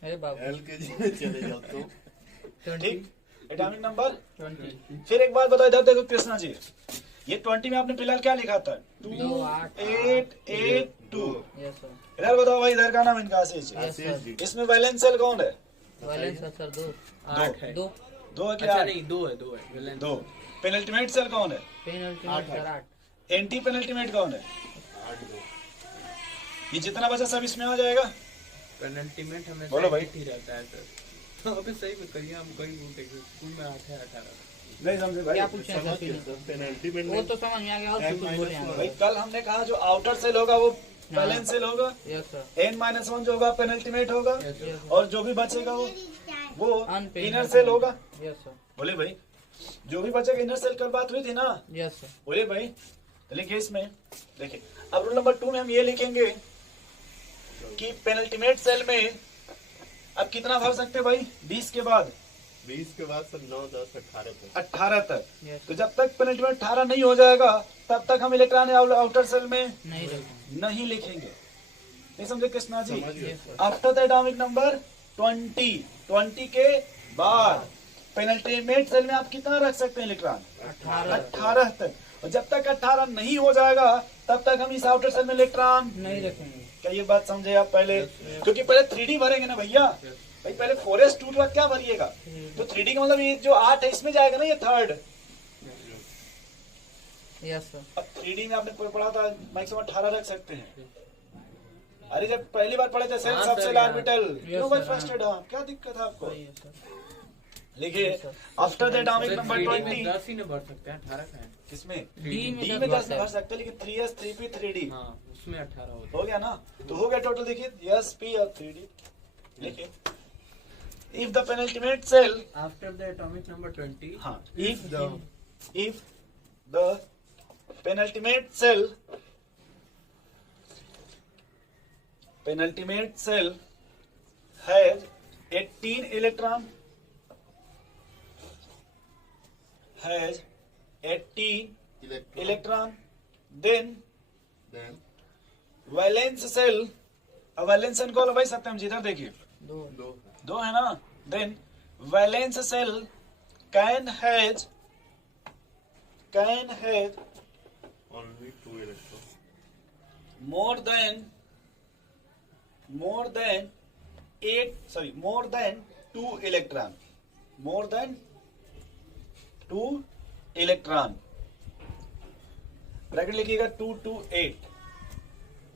अरे बाबू, LKG में चले जाते हो। ठीक, एटॉमिक नंबर। 20 फिर एक बात बताओ, इधर देखो कृष्णा जी, ये 20 में आपने फिलहाल क्या लिखा था, 2 8 2882। यस सर, इधर बताओ भाई, इधर का नाम इनका आशीष जी। आशीष जी। इसमें वैलेंस सेल कौन है, वैलेंस सर 2 8 है। 2 दो है अच्छा क्या, नहीं, 2 है, 2 है वैलेंस। दो। पेनल्टीमेट सेल कौन है, पेनल्टीमेट सर 8 एंटी पेनल्टीमेट कौन है, 8-2। ये जितना बचा सब इसमें आ जाएगा। पेनल्टीमेट हमें बोलो भाई। ही रहता है सर। अबे सही में करिए, हम कहीं वो देखे स्कूल में 8 है 18। नहीं समझे भाई, क्या पूछे समझ सर? गए सर, पेनल्टी में वो तो समझ में आ गया, और कुछ बोले हैं। भाई कल हमने कहा जो आउटर सेल होगा वो बैलेंस सेल होगा, यस सर, n-1 जो होगा पेनल्टीमेट होगा, यस और जो भी बचेगा वो अनपेनल्टी इनर सेल होगा। यस सर, बोले भाई, जो भी बचेगा इनर सेल, कल बात हुई थी ना। यस सर, बोले भाई, तो लिखिए इसमें, देखिए अब रूल नंबर 2 में हम ये लिखेंगे कि पेनल्टीमेट सेल में अब कितना भर सकते हैं भाई, 20 के बाद 20 के बाद सर 9, 10, 18 पे। 18 तक। यस तो जब तक पेनल्टीमेट 18 नहीं हो जाएगा तब तक हम इलेक्ट्रॉन आउटर सेल में नहीं रखेंगे। नहीं लिखेंगे। नहीं समझे कृष्णा जी? समझ गए। Yes sir, after the atomic number 20 के बाद पेनल्टीमेट सेल में आप कितना रख सकते हैं इलेक्ट्रॉन, 18 तक। और जब तक 18 नहीं हो जाएगा तब तक हम इस आउटर सेल में इलेक्ट्रॉन नहीं रखेंगे। क्या ये बात समझे आप पहले? क्योंकि पहले 3D भरेंगे ना भैया, भाई पहले 4s2 के बाद क्या भरिएगा, तो 3D का मतलब ये जो 8 है इसमें जाएगा ना, ये थर्ड। यस सर, अब 3D में आपने पढ़ा था मैक्सिमम 18 रख सकते हैं। अरे जब पहली बार पढ़े थे सेल हाँ सब सर, सेल हाँ। ऑर्बिटल, क्यों भाई सर, फर्स्ट हाँ, क्या दिक्कत है आपको? सही है सर। लिखिए after the atomic sir, number 3D में 20 10 ही न भर सकते हैं, 18 का है। किसमें, डी में डी 10 में 10 भरता भर है। सकते हैं, लेकिन 3s 3p 3D हाँ, उसमें 18 होता हो गया ना। तो हो गया टोटल, देखिए s p और 3D। लिखिए इफ द पेनल्टीमेट सेल, है। आफ्टर द एटॉमिक नंबर 20, हाँ, if the penultimate cell has 18 electron, then valence cell, अब वैलेंस सेल को भाई सत्यम जी इधर देखिए, 2 दो है ना, then valence cell can has Only 2 electrons. more than 2 electron, more than 2 electron। Bracket लिखिएगा 2 to 8,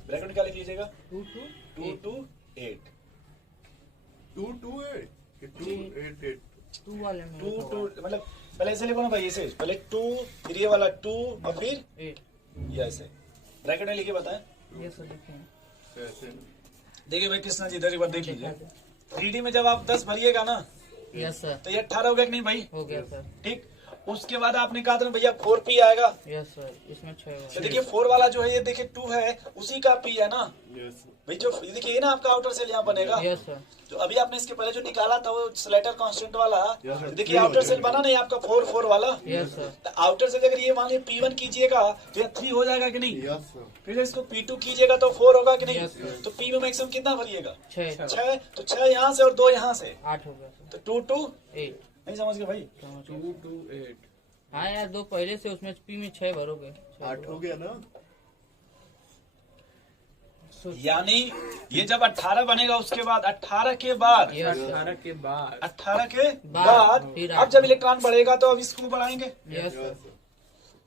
ब्रैकेट में क्या लिख लीजिएगा, 2 2 to 8, 2 to 8 कि 2 8 8 2 वाले में 2 to, मतलब पहले ऐसे लिखो ना भाई, ऐसे पहले 2, फिर ये वाला 2 और फिर 8। ये ऐसे ब्रैकेट में लिखिए, बताएं। ये सर देखें, कैसे? देखिए भाई कृष्णा जी इधर एक बार देख लीजिए, 3D में जब आप 10 भरिएगा ना यस सर, तो ये 18 हो गया कि नहीं भाई, हो गया सर। ठीक। उसके बाद आपने कहा था ना भैया 4p आएगा, यस सर, इसमें 6 तो वाले। देखिए 4 वाला जो है ये देखिए 2 है, उसी का p है ना यस भाई, जो ये देखिए ये ना आपका आउटर सेल यहाँ बनेगा। यस सर, जो अभी आपने इसके पहले जो निकाला था वो स्लेटर कांस्टेंट वाला, Yes, sir. देखिए आउटर सेल बना नहीं आपका 4 वाला। यस सर, तो आउटर सेल अगर ये मान लीजिए P1 कीजिएगा तो ये 3 हो जाएगा कि नहीं, यस सर। फिर इसको P2 कीजिएगा तो 4 होगा कि नहीं, Yes, sir. तो P में मैक्सिमम कितना भरिएगा, 6 6। तो 6 यहाँ से और 2 यहाँ से, 8 हो गया सर, तो 2 to 8 नहीं समझ गए भाई। समझ 2 गए। to 8। हाँ यार, 2 पहले से उसमें पी में 6 भरोगे, 8 हो गया ना। यानी ये जब 18 बनेगा उसके बाद 18 के बाद यस सर, 18 के बाद 18 के बाद, बाद फिर अब जब इलेक्ट्रॉन बढ़ेगा तो अब इसको बढ़ाएंगे। यस सर,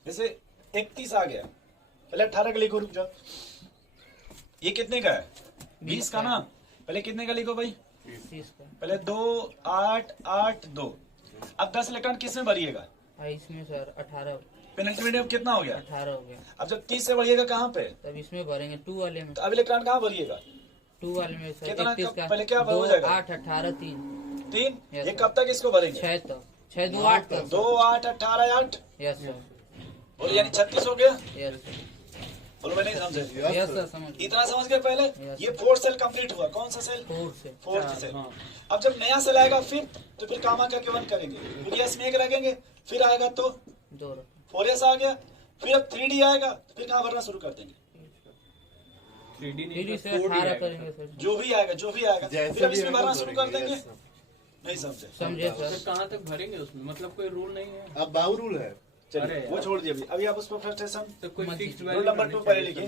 जैसे 31 आ गया, पहले 18 का लिखो, रुक जाओ, ये कितने का है, 20 का ना, पहले कितने का लिखो भाई, 30 का। पहले 2 8 8 2। अब 10 इलेक्ट्रॉन किस में भरिएगा, हाँ, इसमें सर 18 पेनल्टी अब कितना हो गया, 18 हो गया। अब जब 30 से बढ़िएगा कहाँ पे, तब इसमें भरेंगे 2 वाले में, तो अब इलेक्ट्रॉन कहाँ भरिएगा, 2 वाले में सर कितना 31 का, पहले क्या हो 2 जाएगा? 8 18 3 3। Yes, ये sir. कब तक इसको भरेंगे, 6 तक, 6 2 8 तक। 2 8 18 8। यस सर, बोलो यानी 36 हो गया। यस बोलो मैं नहीं समझे, यस सर समझ गए। इतना समझ गए पहले। Yes. ये 4 सेल कंप्लीट हुआ, कौन सा सेल? 4 से 4th सेल। हाँ। अब जब नया सेल आएगा फिर, तो फिर कामा करके 1 करेंगे, फिर यस में 1 रखेंगे, फिर आएगा तो 2 4s आ गया, फिर अब 3D आएगा, तो फिर कहाँ भरना शुरू कर देंगे? 3D नहीं 3D सर, से 4D 18 आएगा। करेंगे सर। जो भी आएगा जैसे फिर अब भी इसमें आएगा भरना तो शुरू कर भरेंगे, देंगे। yes, sir। नहीं समझे? समझे फिर सर। कहाँ तक भरेंगे उसमें, मतलब कोई रूल नहीं है? अब बाउ रूल है। चलिए अरे वो यार। छोड़ दिए अभी आप उस पर फ्रस्ट्रेशन। तो कोई मत फिक्स्ड दीजिए। रूल नंबर 2 पहले लिखिए,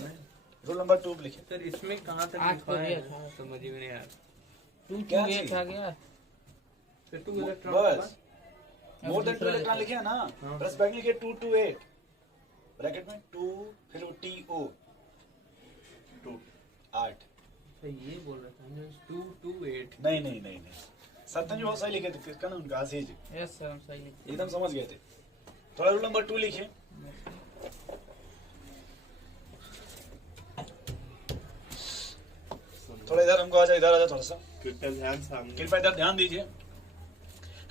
रूल नंबर 2 लिखिए। सर इसमें कहाँ तक 8 लिखा को है? दिया था। समझ में नहीं आया। 2 क्या 2 चीज? 8 आ गया। फिर 2 इलेक्ट्रॉन बस अब मोर देन 2 दूसरा इलेक्ट्रॉन लिखो। लिखे ना, हाँ। प्लस बैक लिखिए 2 to 8 ब्रैकेट में 2 फिर वो TO 8। तो ये बोल रहा था 2 to 8। नहीं सत्तन जो बहुत सही लिखे थे, किसका ना उनका आशीष जी यस सर हम सही लिखे। एकदम समझ गए थे। थोड़ा रूल नंबर 2 लिखिए। थोड़ा इधर हमको आ जाए थोड़ा सा, कृपया ध्यान सामने। कृपया इधर ध्यान दीजिए।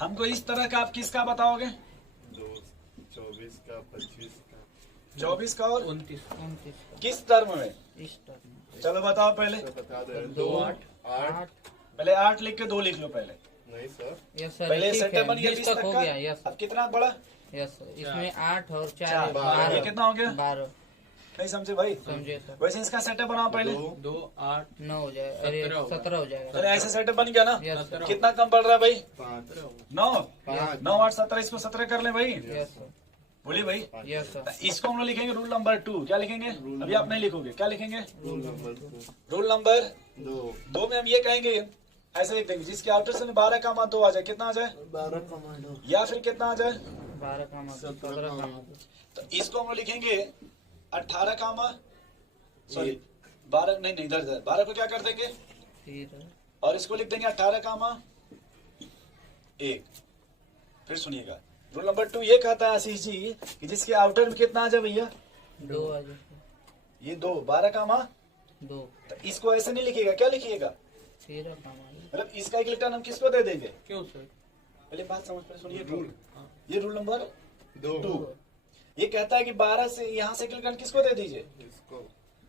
हमको इस तरह का आप किसका बताओगे? 2 24 का 25 का 24 का और 29। 29 किस टर्म में? इस टर्म चलो बताओ पहले। सर बता दे। 2 8 8 पहले 8 लिख के 2 लिख लो पहले। नहीं सर, यस सर पहले ठीक सेटअप है बन गया 20 20 तक तक हो का। गया। यस अब कितना बड़ा? यस सर इसमें 8 और 4 चार। 12 ये कितना हो गया? 12 नहीं समझे भाई? समझे सर। वैसे इसका सेटअप बनाओ पहले। 2 8 9 हो जाएगा। अरे 17 होगा। 17 हो जाएगा। अरे ऐसे सेटअप बन गया ना? Yes sir. कितना कम पड़ रहा है भाई? 5 9 5 9 8 17, इसको 17 कर ले भाई। Yes sir. बोलिए भाई। Yes sir. इसको हम लोग लिखेंगे रूल नंबर 2। क्या लिखेंगे? अभी आप नहीं लिखोगे, क्या लिखेंगे? रूल नंबर 2 रूल नंबर 2 2 में हम ये कहेंगे, ऐसे लिख देंगे जिसके आउटर से 12 का मान 2 आ जाए, कितना आ जाए? 12 कमांडो या फिर कितना आ जाए? 12 का मतलब 17 का मतलब तो इसको हम लोग लिखेंगे 18 का मान, सॉरी 12 नहीं 12 को क्या कर देंगे? फिर और इसको लिख देंगे 18 का मान 1। फिर सुनिएगा, रूल नंबर 2 ये कहता है आशीष जी कि जिसके आउटर में कितना आ जाए भैया? 2 आ जाएगा। ये 2 12 का मान 2 तो इसको ऐसे नहीं लिखिएगा, क्या लिखिएगा? 13 का मतलब मतलब इसका एक इलेक्ट्रॉन हम किसको दे देंगे? क्यों सर? पहले बात समझ पर सुनिए। रूल ये रूल नंबर 2 2 ये कहता है कि 12 से यहाँ से इलेक्ट्रॉन किसको दे दीजिए? इसको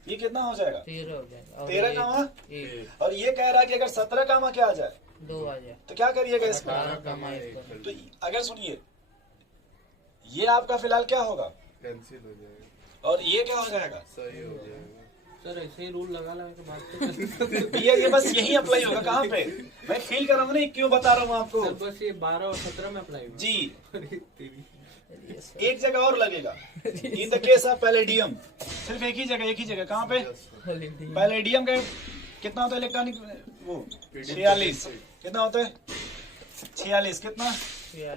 ये कितना हो जाएगा? 13 हो जाएगा। और 13 का मान। 1 और ये कह रहा है कि अगर 17 का मान क्या आ जाए 2 आ जाए। तो क्या करिएगा इसमें? 18 का मान 1 तो अगर सुनिए, ये आपका फिलहाल क्या होगा कैंसिल हो जाएगा, और ये क्या हो जाएगा? सही हो जाएगा। सर ऐसे ही रूल लगा के बात तो चलती। ये बस यही अप्लाई होगा। कहाँ पे? मैं फील कर रहा हूँ ना, क्यों बता रहा हूँ आपको सर बस ये 12 और 17 में अप्लाई होगा। जी। अरे तेरी। एक जगह और लगेगा, in the case of palladium, सिर्फ एक ही जगह। कहाँ पे? पैलेडियम का कितना होता है इलेक्ट्रॉनिक वो? 46। कितना होता है? 46। कितना?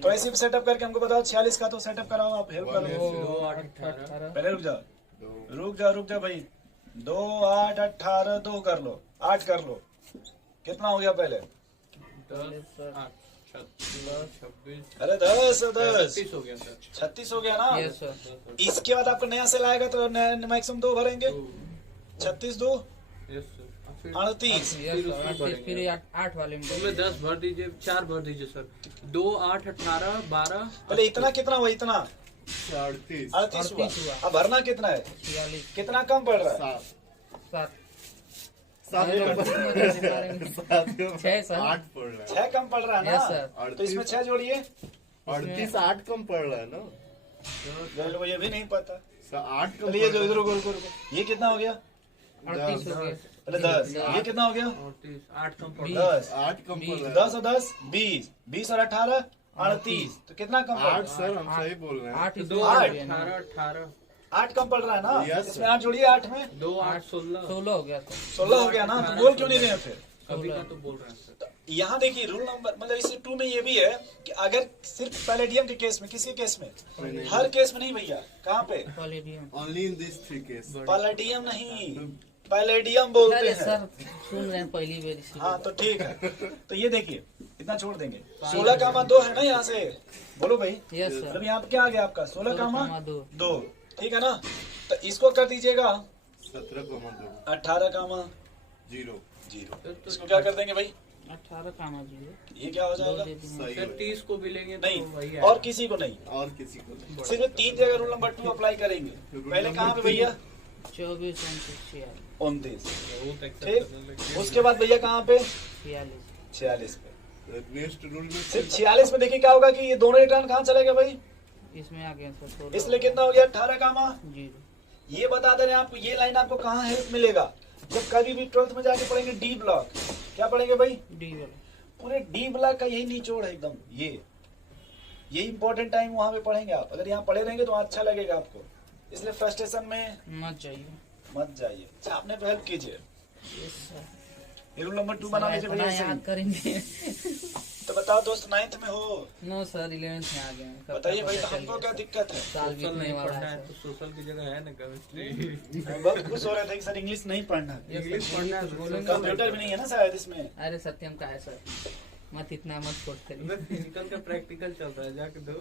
तो ऐसे सेटअप करके हमको बताओ 46 का तो सेटअप कराओ, आप हेल्प करो। 2 8 18। पहले रुक जाओ भाई। 2 8 18 2 कर लो, 8 कर लो। कितना हो गया पहले? 10 8 26। अरे 10 36 हो गया सर। 36 हो गया ना? Yes sir. इसके बाद आपको नया सेल आएगा तो मैक्सिमम 2 भरेंगे। 36 2 यस सर। फिर 38। Yes sir. फिर 8 वाले में उसमें 10 भर दीजिए, 4 भर दीजिए सर। 2 8 18 12। पहले इतना कितना हुआ? इतना 38 38 हुआ। 38 हुआ। अब भरना कितना है? 46 कितना कम पड़ रहा है? 7 7 6 सर। 8 पड़ रहा है। 6 कम पड़ रहा है यस ना? सर। तो इसमें 6 जोड़िए। 38 8 कम पड़ रहा है ना? लोगों को ये भी नहीं पता। 8 कम चलिए जो पड़ इधर रहा रुको, ये कितना हो गया? 38 हो गया। पहले 10। ये कितना हो गया? 8 कम पड़ 10। है। 8 कम पड़ रहा है। 10 और 10 20। 20 और 18 38। तो कितना कम पड़ 8 रहा है? सर, हम सही बोल रहे हैं। 8 2 आठ। 18 18। 8 कम पड़ रहा है ना? Yes, इसमें sir. 8 जोड़िए, 8 में 2 8 16। 16 हो गया सर। 16 हो गया ना? तो बोल क्यों नहीं रहे हैं फिर? कभी का तो बोल रहे हैं सर। तो यहाँ देखिए रूल नंबर, मतलब इस 2 में ये भी है कि अगर सिर्फ पैलेडियम के केस में, किसके केस में? हर केस में नहीं भैया। कहाँ पे? Palladium. Only in these 3 cases. Palladium नहीं, पैलेडियम बोलते अरे हैं। सर सुन रहे हैं पहली बार इसी हाँ तो ठीक है। तो ये देखिए, इतना छोड़ देंगे। 16 का मान 2 है ना यहाँ से? बोलो भाई। यस मतलब सर। यहाँ पे क्या आ गया आपका? 16 का मान 2 2। ठीक है ना? तो इसको कर दीजिएगा 17 2 18 का मान 0 0। इसको क्या कर देंगे भाई? 18 काम जी है। ये क्या हो दो जाएगा? दे दी सही सर है। 30 को भी लेंगे तो वही नहीं, आएगा। और किसी को नहीं, और किसी को नहीं। सिर्फ 3 जगह रूल नंबर 2 अप्लाई करेंगे। पहले कहाँ पे भैया? 24 29 29। वो तो accept ठीक, करने लगे। उसके बाद भैया कहाँ पे? 46 46 पे। नेक्स्ट रूल में सिर्फ 46 में देखिए क्या होगा कि ये दोनों रिटर्न कहाँ चले गए भाई? इसमें आ गया सर 16 इसलिए कितना हो गया? 18 कामा। 0। ये बता दे रहे हैं आपको, ये लाइन आपको कहाँ हेल्प मिलेगा? जब कभी भी 12th में जाके पढ़ेंगे डी ब्लॉक। क्या पढ़ेंगे भाई? डी वाला पूरे डी ब्लॉक का यही निचोड़ है एकदम। ये इंपॉर्टेंट टाइम वहां पे पढ़ेंगे आप। अगर यहाँ पढ़े रहेंगे तो अच्छा लगेगा आपको, इसलिए फ्रस्ट्रेशन में मत जाइए। मत जाइए। छापने पे हेल्प कीजिए। Yes sir. ये रूल नंबर 2 बना लीजिए अपना भैया याद ऐसे। करेंगे। तो बताओ दोस्त 9th में हो, नो सर 11th में आ गए हैं। बताइए भाई, तो हमको क्या दिक्कत है? साल सोशल बीतने नहीं वाला पढ़ना है है तो सर। सोशल की जगह है ना केमिस्ट्री। हम बहुत खुश हो रहे थे कि सर इंग्लिश नहीं पढ़ना है। इंग्लिश पढ़ना है तो बोलेंगे। कंप्यूटर भी नहीं है ना शायद इसमें। अरे सत्यम का है सर, मत इतना मत छोड़ करिए। फिजिकल का प्रैक्टिकल चल रहा है, जाके दो।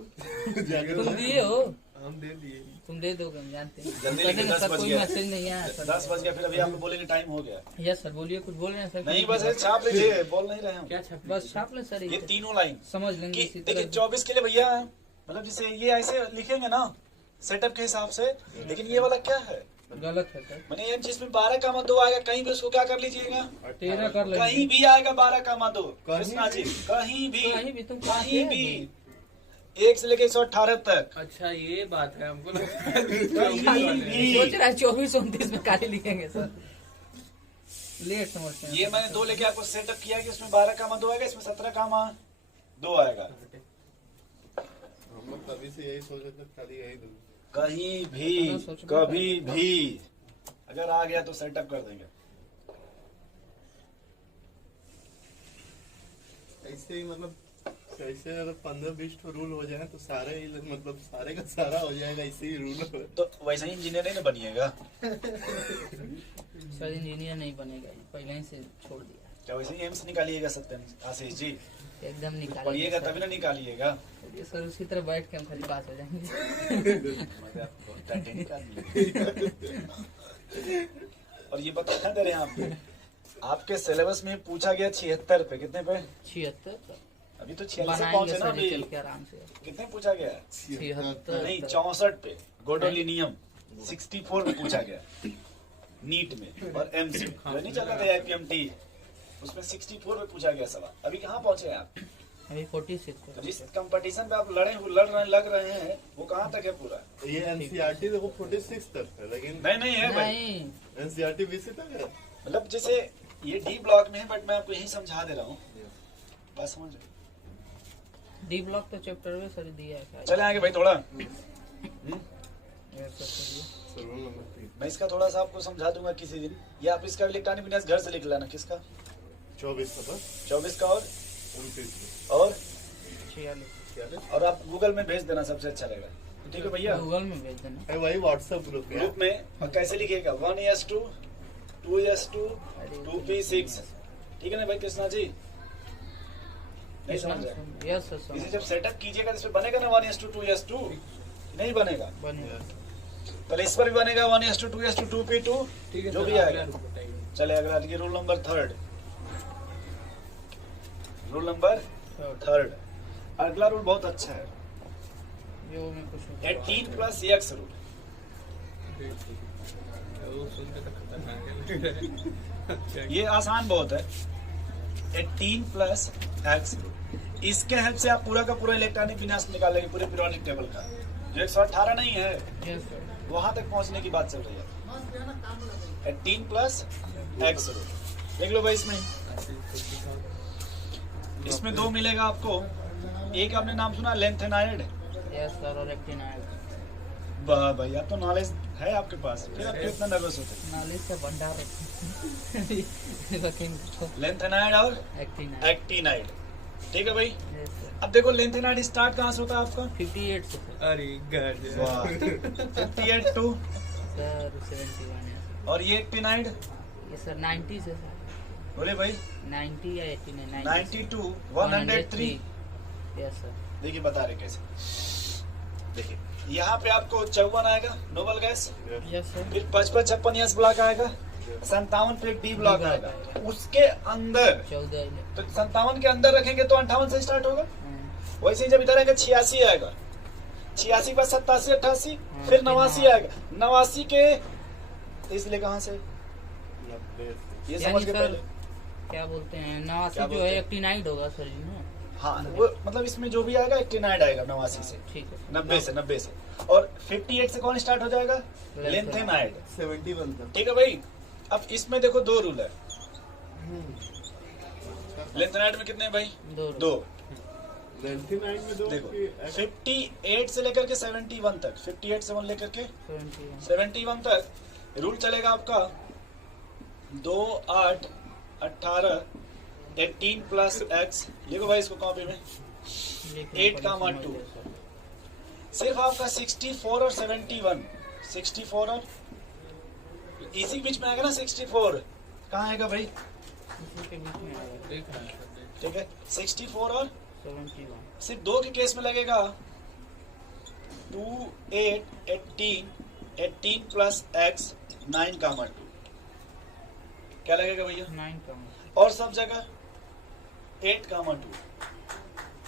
तुम दिए हो? हम दे दिए। तुम दे दोगे, हम जानते हैं। जल्दी कर लेकिन देंगे 10 सर, बज कोई गया। मैसेज नहीं आया सर। 10 बज गया, फिर अभी आपको बोलेंगे टाइम हो गया। यस सर, बोलिए, कुछ बोल रहे हैं सर? नहीं बस ये छाप लीजिए, बोल नहीं रहे हम। क्या छाप? बस छाप ले सर, ये तीनों लाइन समझ लेंगे कि इसी देखिए तरह। 24 के लिए भैया, मतलब जैसे ये ऐसे लिखेंगे ना सेटअप के हिसाब से, लेकिन ये वाला क्या है? गलत है सर। मैंने ये जिसमें 12 का 2 आएगा, कहीं भी उसको क्या कर लीजिएगा? 13 कर कहीं लेंगे। भी आएगा 12 का 2। कृष्णा जी, कहीं भी कहीं भी तुम कहीं भी 1 से लेके 118 तक अच्छा ये बात है, हमको कहीं भी। सोच रहा है 24 29 में काले लिखेंगे सर। लेट समझते हैं। ये मैंने 2 लेके आपको सेटअप किया कि उसमें 12 का 2 आएगा, इसमें 17 का 2 आएगा। हम लोग तभी से यही सोच रहे थे, खाली यही दूँ। कहीं भी कभी भी अगर आ गया तो सेटअप कर देंगे। ऐसे ही मतलब ऐसे अगर 15-20 रूल हो जाए तो सारे ही मतलब सारे का सारा हो जाएगा, ऐसे ही रूल। तो वैसे ही इंजीनियर नहीं ना बनिएगा? सर इंजीनियर नहीं बनेगा, पहले ही से छोड़ दिया। क्या वैसे ही एम्स निकालिएगा सत्यम आशीष जी? एकदम निकाल पढ़िएगा तभी ना निकालिएगा। सर, उसी तरह बैठ के हम खाली बात हो जाएंगे। मगर आपको टाइटैनिक आदमी। और ये बता दे रहे हैं आपके सिलेबस में पूछा गया 76 पे, कितने पे? 76 अभी तो 46 बनाएंगे पहुंचे ना सर, अभी। चल के आराम से। कितने पूछा गया? 76 नहीं 64 पे गोडोलिनियम 64 में पूछा गया नीट में। और एम्स में जो नहीं चल रहा था IPMT, उसमें 64 में पूछा गया सवाल। अभी कहाँ पहुंचे हैं आप? अभी 46 तो जिस कंपटीशन पे आप लग रहे हैं वो कहाँ तक है पूरा? ये NCERT देखो 46 तक है, लेकिन नहीं है भाई। नहीं, NCERT 20 तक है। मतलब जैसे ये डी ब्लॉक में है, बट मैं आपको यही समझा दे रहा हूँ, बस समझ। डी ब्लॉक तो चैप्टर में सर दिया है। चले आगे भाई थोड़ा। रूल नंबर 3 मैं इसका थोड़ा सा आपको समझा दूंगा किसी दिन, या आप इसका इलेक्ट्रॉनिक विन्यास घर से लिख लेना। किसका? 24 का बस 24 का और 29 और 46 और आप गूगल में भेज देना, सबसे अच्छा रहेगा। ठीक है भैया? गूगल में भेज देना। है वही व्हाट्सएप ग्रुप है। ग्रुप में और कैसे लिखिएगा? 1S2 2S2 2P6। ठीक है ना भाई कृष्णा जी? नहीं समझ रहे? यस सर, इसे जब सेटअप कीजिएगा तो इसमें बनेगा ना 1S2 2S2? नहीं बनेगा? बनेगा। पहले इस पर भी बनेगा 1S2 2S2 2P2, ठीक है जो सर, भी आप आएगा। यार बताइए। चले अगला देखिए, रूल नंबर 3। Rule number 3। अगला रूल बहुत अच्छा है, जो मैं कुछ 18 प्लस x रूल। वो सुन के तो खतरनाक है। अच्छा, ये आसान बहुत है, 18 प्लस x रूल। इसके हेल्प से आप पूरा का पूरा इलेक्ट्रॉनिक विन्यास निकाल लेंगे, पूरे पीरियोडिक टेबल का। जो 118 नहीं है, यस सर। वहां तक पहुंचने की बात चल रही है। 18 प्लस x रूल देख लो भाई। इसमें 2 मिलेगा आपको। एक आपने नाम सुना लेंथेनाइड? यस सर, और एक्टिनाइड। वाह भाई, आप तो नॉलेज है आपके पास, फिर आप क्यों इतना नर्वस होते हैं? नॉलेज का भंडार रखें। लेंथेनाइड और एक्टिनाइड। एक्टिनाइड। ठीक है भाई? Yes sir. अब देखो लेंथेनाइड स्टार्ट कहाँ से होता है आपका? 58 से सर। अरे गजब। वाह 58 टू सर 71। और ये एक्टिनाइड ये सर 90 से सर। बोले भाई 90 या 89? 92 103। Yes sir. देखिए बता रहे कैसे। देखिए यहाँ पे आपको 54 आएगा नोबल गैस, यस सर। फिर 55 56 यस ब्लॉक आएगा, 57 पे डी ब्लॉक आएगा, उसके अंदर 14 तो 57 के अंदर रखेंगे तो 58 से स्टार्ट होगा। वैसे ही जब इधर आएगा 86 आएगा, 86 के बाद 87 88 फिर 89 आएगा, 89 के इसलिए कहाँ से ये समझ के पहले क्या बोलते हैं 89 क्या जो बोलते है हैं? 89 होगा सर जी ना। हाँ वो मतलब इसमें जो भी आएगा 89 आएगा 89 से, ठीक है 90 से और 58 से कौन स्टार्ट हो जाएगा, लेंथ एंड हाइट। 71 तक। ठीक है भाई। अब इसमें देखो दो रूल है, लेंथ एंड हाइट में कितने हैं भाई, दो। 99 में दो देखो कि 58 से लेकर के 71 तक, 58 से 1 लेकर के 71 तक रूल चलेगा आपका 2 8 18 18 प्लस एक्स। लिखो भाई इसको कॉपी में 8 का 2 सिर्फ आपका 64 और 71, 64 और इसी बीच में आएगा ना 64, कहाँ आएगा भाई, इसी के बीच में आएगा देख रहे हैं सर, ठीक है 64 और 71 सिर्फ दो के केस में लगेगा 2 8 18 18 प्लस एक्स 9 का 2 क्या लगेगा भैया, 9 का और सब जगह 8 का 2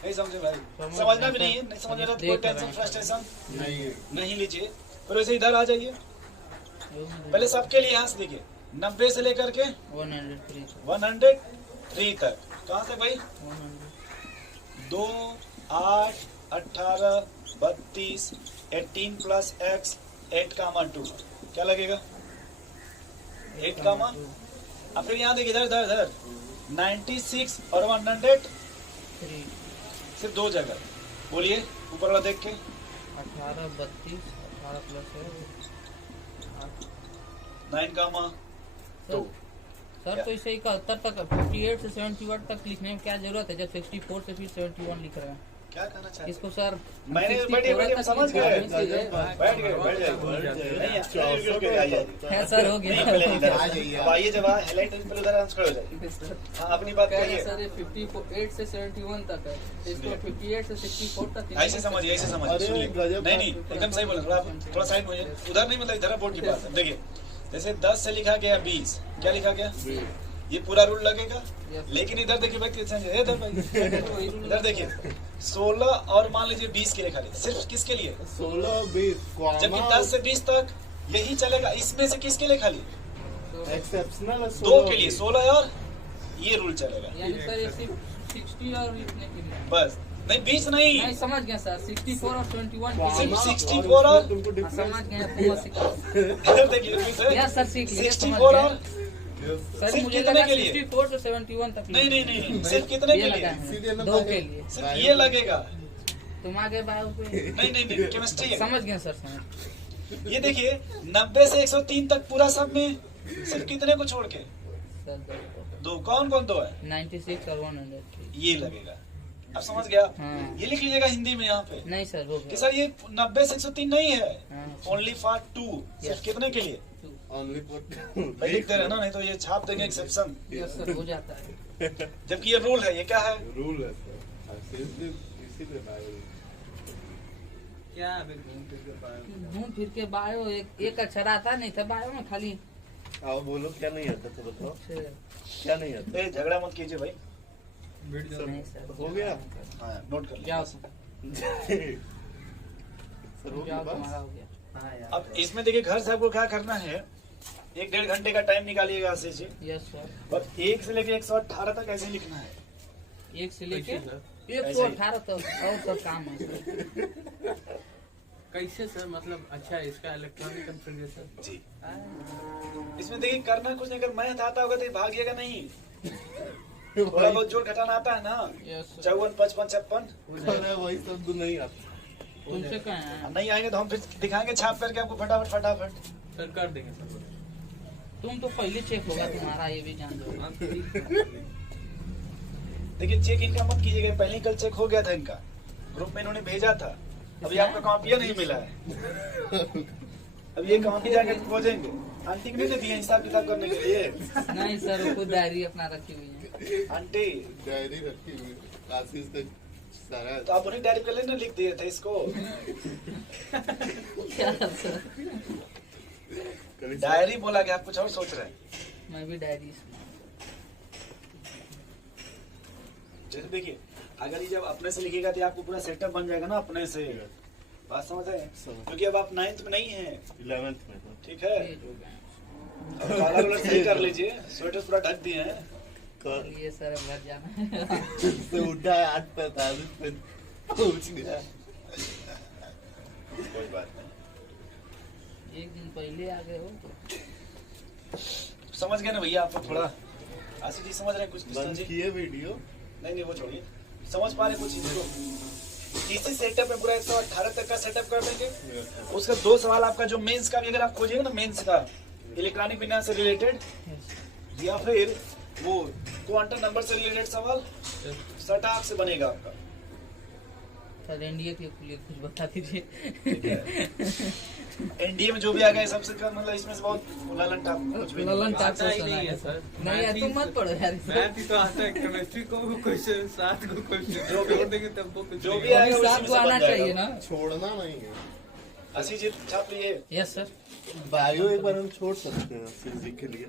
नहीं समझे भाई, समझना भी नहीं है, नहीं समझ रहा तो कोई टेंशन फ्रस्ट्रेशन नहीं लीजिए, फिर वैसे इधर आ जाइए। पहले सबके लिए यहाँ से देखिए 90 से लेकर के 103 तक, कहाँ से भाई 2 8 18 32 18 प्लस एक्स 8 का 2 क्या लगेगा 8 का मान। अब फिर यहाँ देखिए इधर इधर इधर 96 और 100 सिर्फ दो जगह, बोलिए ऊपर वाला देख के 18 32 18 प्लस है 9 का मान 2। सर तो इसे 71 तक 58 से 71 तक लिखने में क्या जरूरत है जब 64 से फिर 71 लिख रहे हैं। क्या कहना चाहते इसको सर मैंने 64 बैठे तक समझ लिखा गए, है। बैठ गए नहीं आइए है सर हो नहीं गया पहले इधर अब आइए, जब हाईलाइट पहले उधर आंसर हो जाए। हाँ अपनी बात कह रहे करिए, सर ये 58 से 71 तक है, इसको 58 से 64 तक ऐसे समझिए ऐसे समझिए, अरे, सुनिए गजब नहीं नहीं एकदम सही बोला, थोड़ा साइड में होइए, उधर नहीं मतलब इधर बोर्ड की बात है। देखिए जैसे 10 से लिखा गया 20, क्या लिखा गया, ये पूरा रूल लगेगा, लेकिन इधर देखिए भाई इधर भाई इधर देखिए 16 और मान लीजिए 20 के लिए खाली, सिर्फ किसके लिए, 16 20 जबकि 10 से 20 तक यही चलेगा, इसमें से किसके लिए खाली, एक्सेप्शनल है दो के लिए 16 और ये रूल चलेगा यानी सर ये सिर्फ 60 और इतने के लिए बस, नहीं 20 नहीं, नहीं समझ गया सर 64 और 21 के सिर्फ लिए 64 और तुमको हाँ, डिफरेंस समझ गया पूरा सिखा इधर देखिए फिर से या सर सीख लिया समझ 64 गया। और सर सिर्फ मुझे कितने लगा के लिए? 64 से 71 तक नहीं नहीं नहीं सिर्फ कितने ये के लगा लिए, है सीधे नंबर दो है। के लिए सिर्फ ये लगेगा, तुम आगे बायो पे नहीं नहीं नहीं केमिस्ट्री है। समझ गया सर समझ ये देखिए 90 से 103 तक पूरा सब में सिर्फ कितने को छोड़ के सर दो, कौन कौन दो है, 96 और 100 ये लगेगा, अब समझ गया। हाँ। ये लिख लीजिएगा हिंदी में यहाँ पे नहीं सर हो कि गया सर ये 90 से 103 नहीं है, हाँ। ओनली फॉर 2, सिर्फ कितने के लिए ओनली फॉर भाई लिखते रहना, नहीं तो ये छाप देंगे एक्सेप्शन, यस सर हो जाता है जबकि ये रूल है, ये क्या है, रूल है सर, इसीलिए बायो क्या अभी घूम फिर के पाए घूम फिर के बायो एक अक्षर आता नहीं था बायो में खाली आओ बोलो क्या नहीं आता तो बताओ सर, क्या नहीं आता ए, झगड़ा मत कीजिए भाई, नहीं सर हो गया हाँ नोट कर जाओ लीजिए। सर सर हो गया जाओ बस तुम्हारा हो गया हाँ यार अब इसमें देखिए घर से आपको क्या करना है, 1-1.5 घंटे का टाइम निकालिएगा ऐसे जी, यस सर और 1 से लेके 118 तक ऐसे लिखना है, एक से लेके कैसे सर 118 तक और सब काम है सर कैसे सर मतलब अच्छा है इसका इलेक्ट्रॉनिक कॉन्फ़िगरेशन जी। इसमें देखिए करना कुछ नहीं, अगर मैथ आता होगा तो ये भागिएगा नहीं, थोड़ा बहुत जोड़ घटाना आता है ना, यस सर 54 55 56 अरे वही शब्द नहीं आता तुमसे कहाँ है नहीं आएंगे तो हम फिर दिखाएंगे छाप करके आपको फटाफट फटाफट। सर कर देंगे सर तुम तो पहले चेक होगा तुम्हारा ये भी जान दो आप ठीक देखिए चेक इनका मत कीजिएगा, पहले ही कल चेक हो गया था इनका, ग्रुप में इन्होंने भेजा था, अभी आपका कॉपियाँ नहीं मिला है, अब ये कॉपी जाके खोजेंगे, आंटी को नहीं दिए हिसाब किताब करने के लिए, नहीं सर वो खुद डायरी अपना रखी हुई है आंटी डायरी रखी हुई आशीष का सारा तो आप उन्हीं डायरी पे लेना लिख दिए थे इसको। क्या सर कभी डायरी बोला कि आप कुछ और सोच रहे हैं। मैं भी डायरी जैसे देखिए, अगर ये जब अपने से लिखेगा तो आपको पूरा सेटअप बन जाएगा ना अपने से। बात समझ आए? समझ। क्योंकि अब आप 9th में नहीं है, 11th में हूँ। ठीक है। अब कॉलर वॉलर सही कर लीजिए, स्वेटर पूरा ढक दिए हैं। ये सर घर जाना है। से उठा है 8:45 पे पहुंच गया। कोई बात नहीं, एक दिन पहले आ गए हो तो समझ गए ना भैया। आपको थोड़ा आशीष जी समझ रहे हैं कुछ बंद जी? किए वीडियो। नहीं वो छोड़िए, समझ पा रहे कुछ चीजों को। इसी सेटअप में पूरा 118 तक का सेटअप कर देंगे। उसका 2 सवाल आपका जो मेंस का भी अगर आप खोजिएगा ना, मेंस का इलेक्ट्रॉनिक विज्ञान से रिलेटेड या फिर वो क्वांटम नंबर से रिलेटेड सवाल सटाक से बनेगा आपका। सर एनडीए के लिए कुछ बता दीजिए। एनडीए में जो भी आ गया सबसे कम, मतलब इसमें से बहुत ललन टाप कुछ भी नहीं। ललन टाप आता ही नहीं है सर। नहीं है, तुम मत पढ़ो यार। मैथ ही तो आता है, केमिस्ट्री को क्वेश्चन 7 को क्वेश्चन जो भी- छोड़ देंगे तब वो कुछ जो नहीं भी होगा। आएगा अभी उसी सात में को से बन आना जाएगा। चाहिए ना। छोड़ना नहीं है। असी जी छाप लिए। Yes sir. बायो एक बार हम छोड़ सकते हैं फिजिक्स के लिए।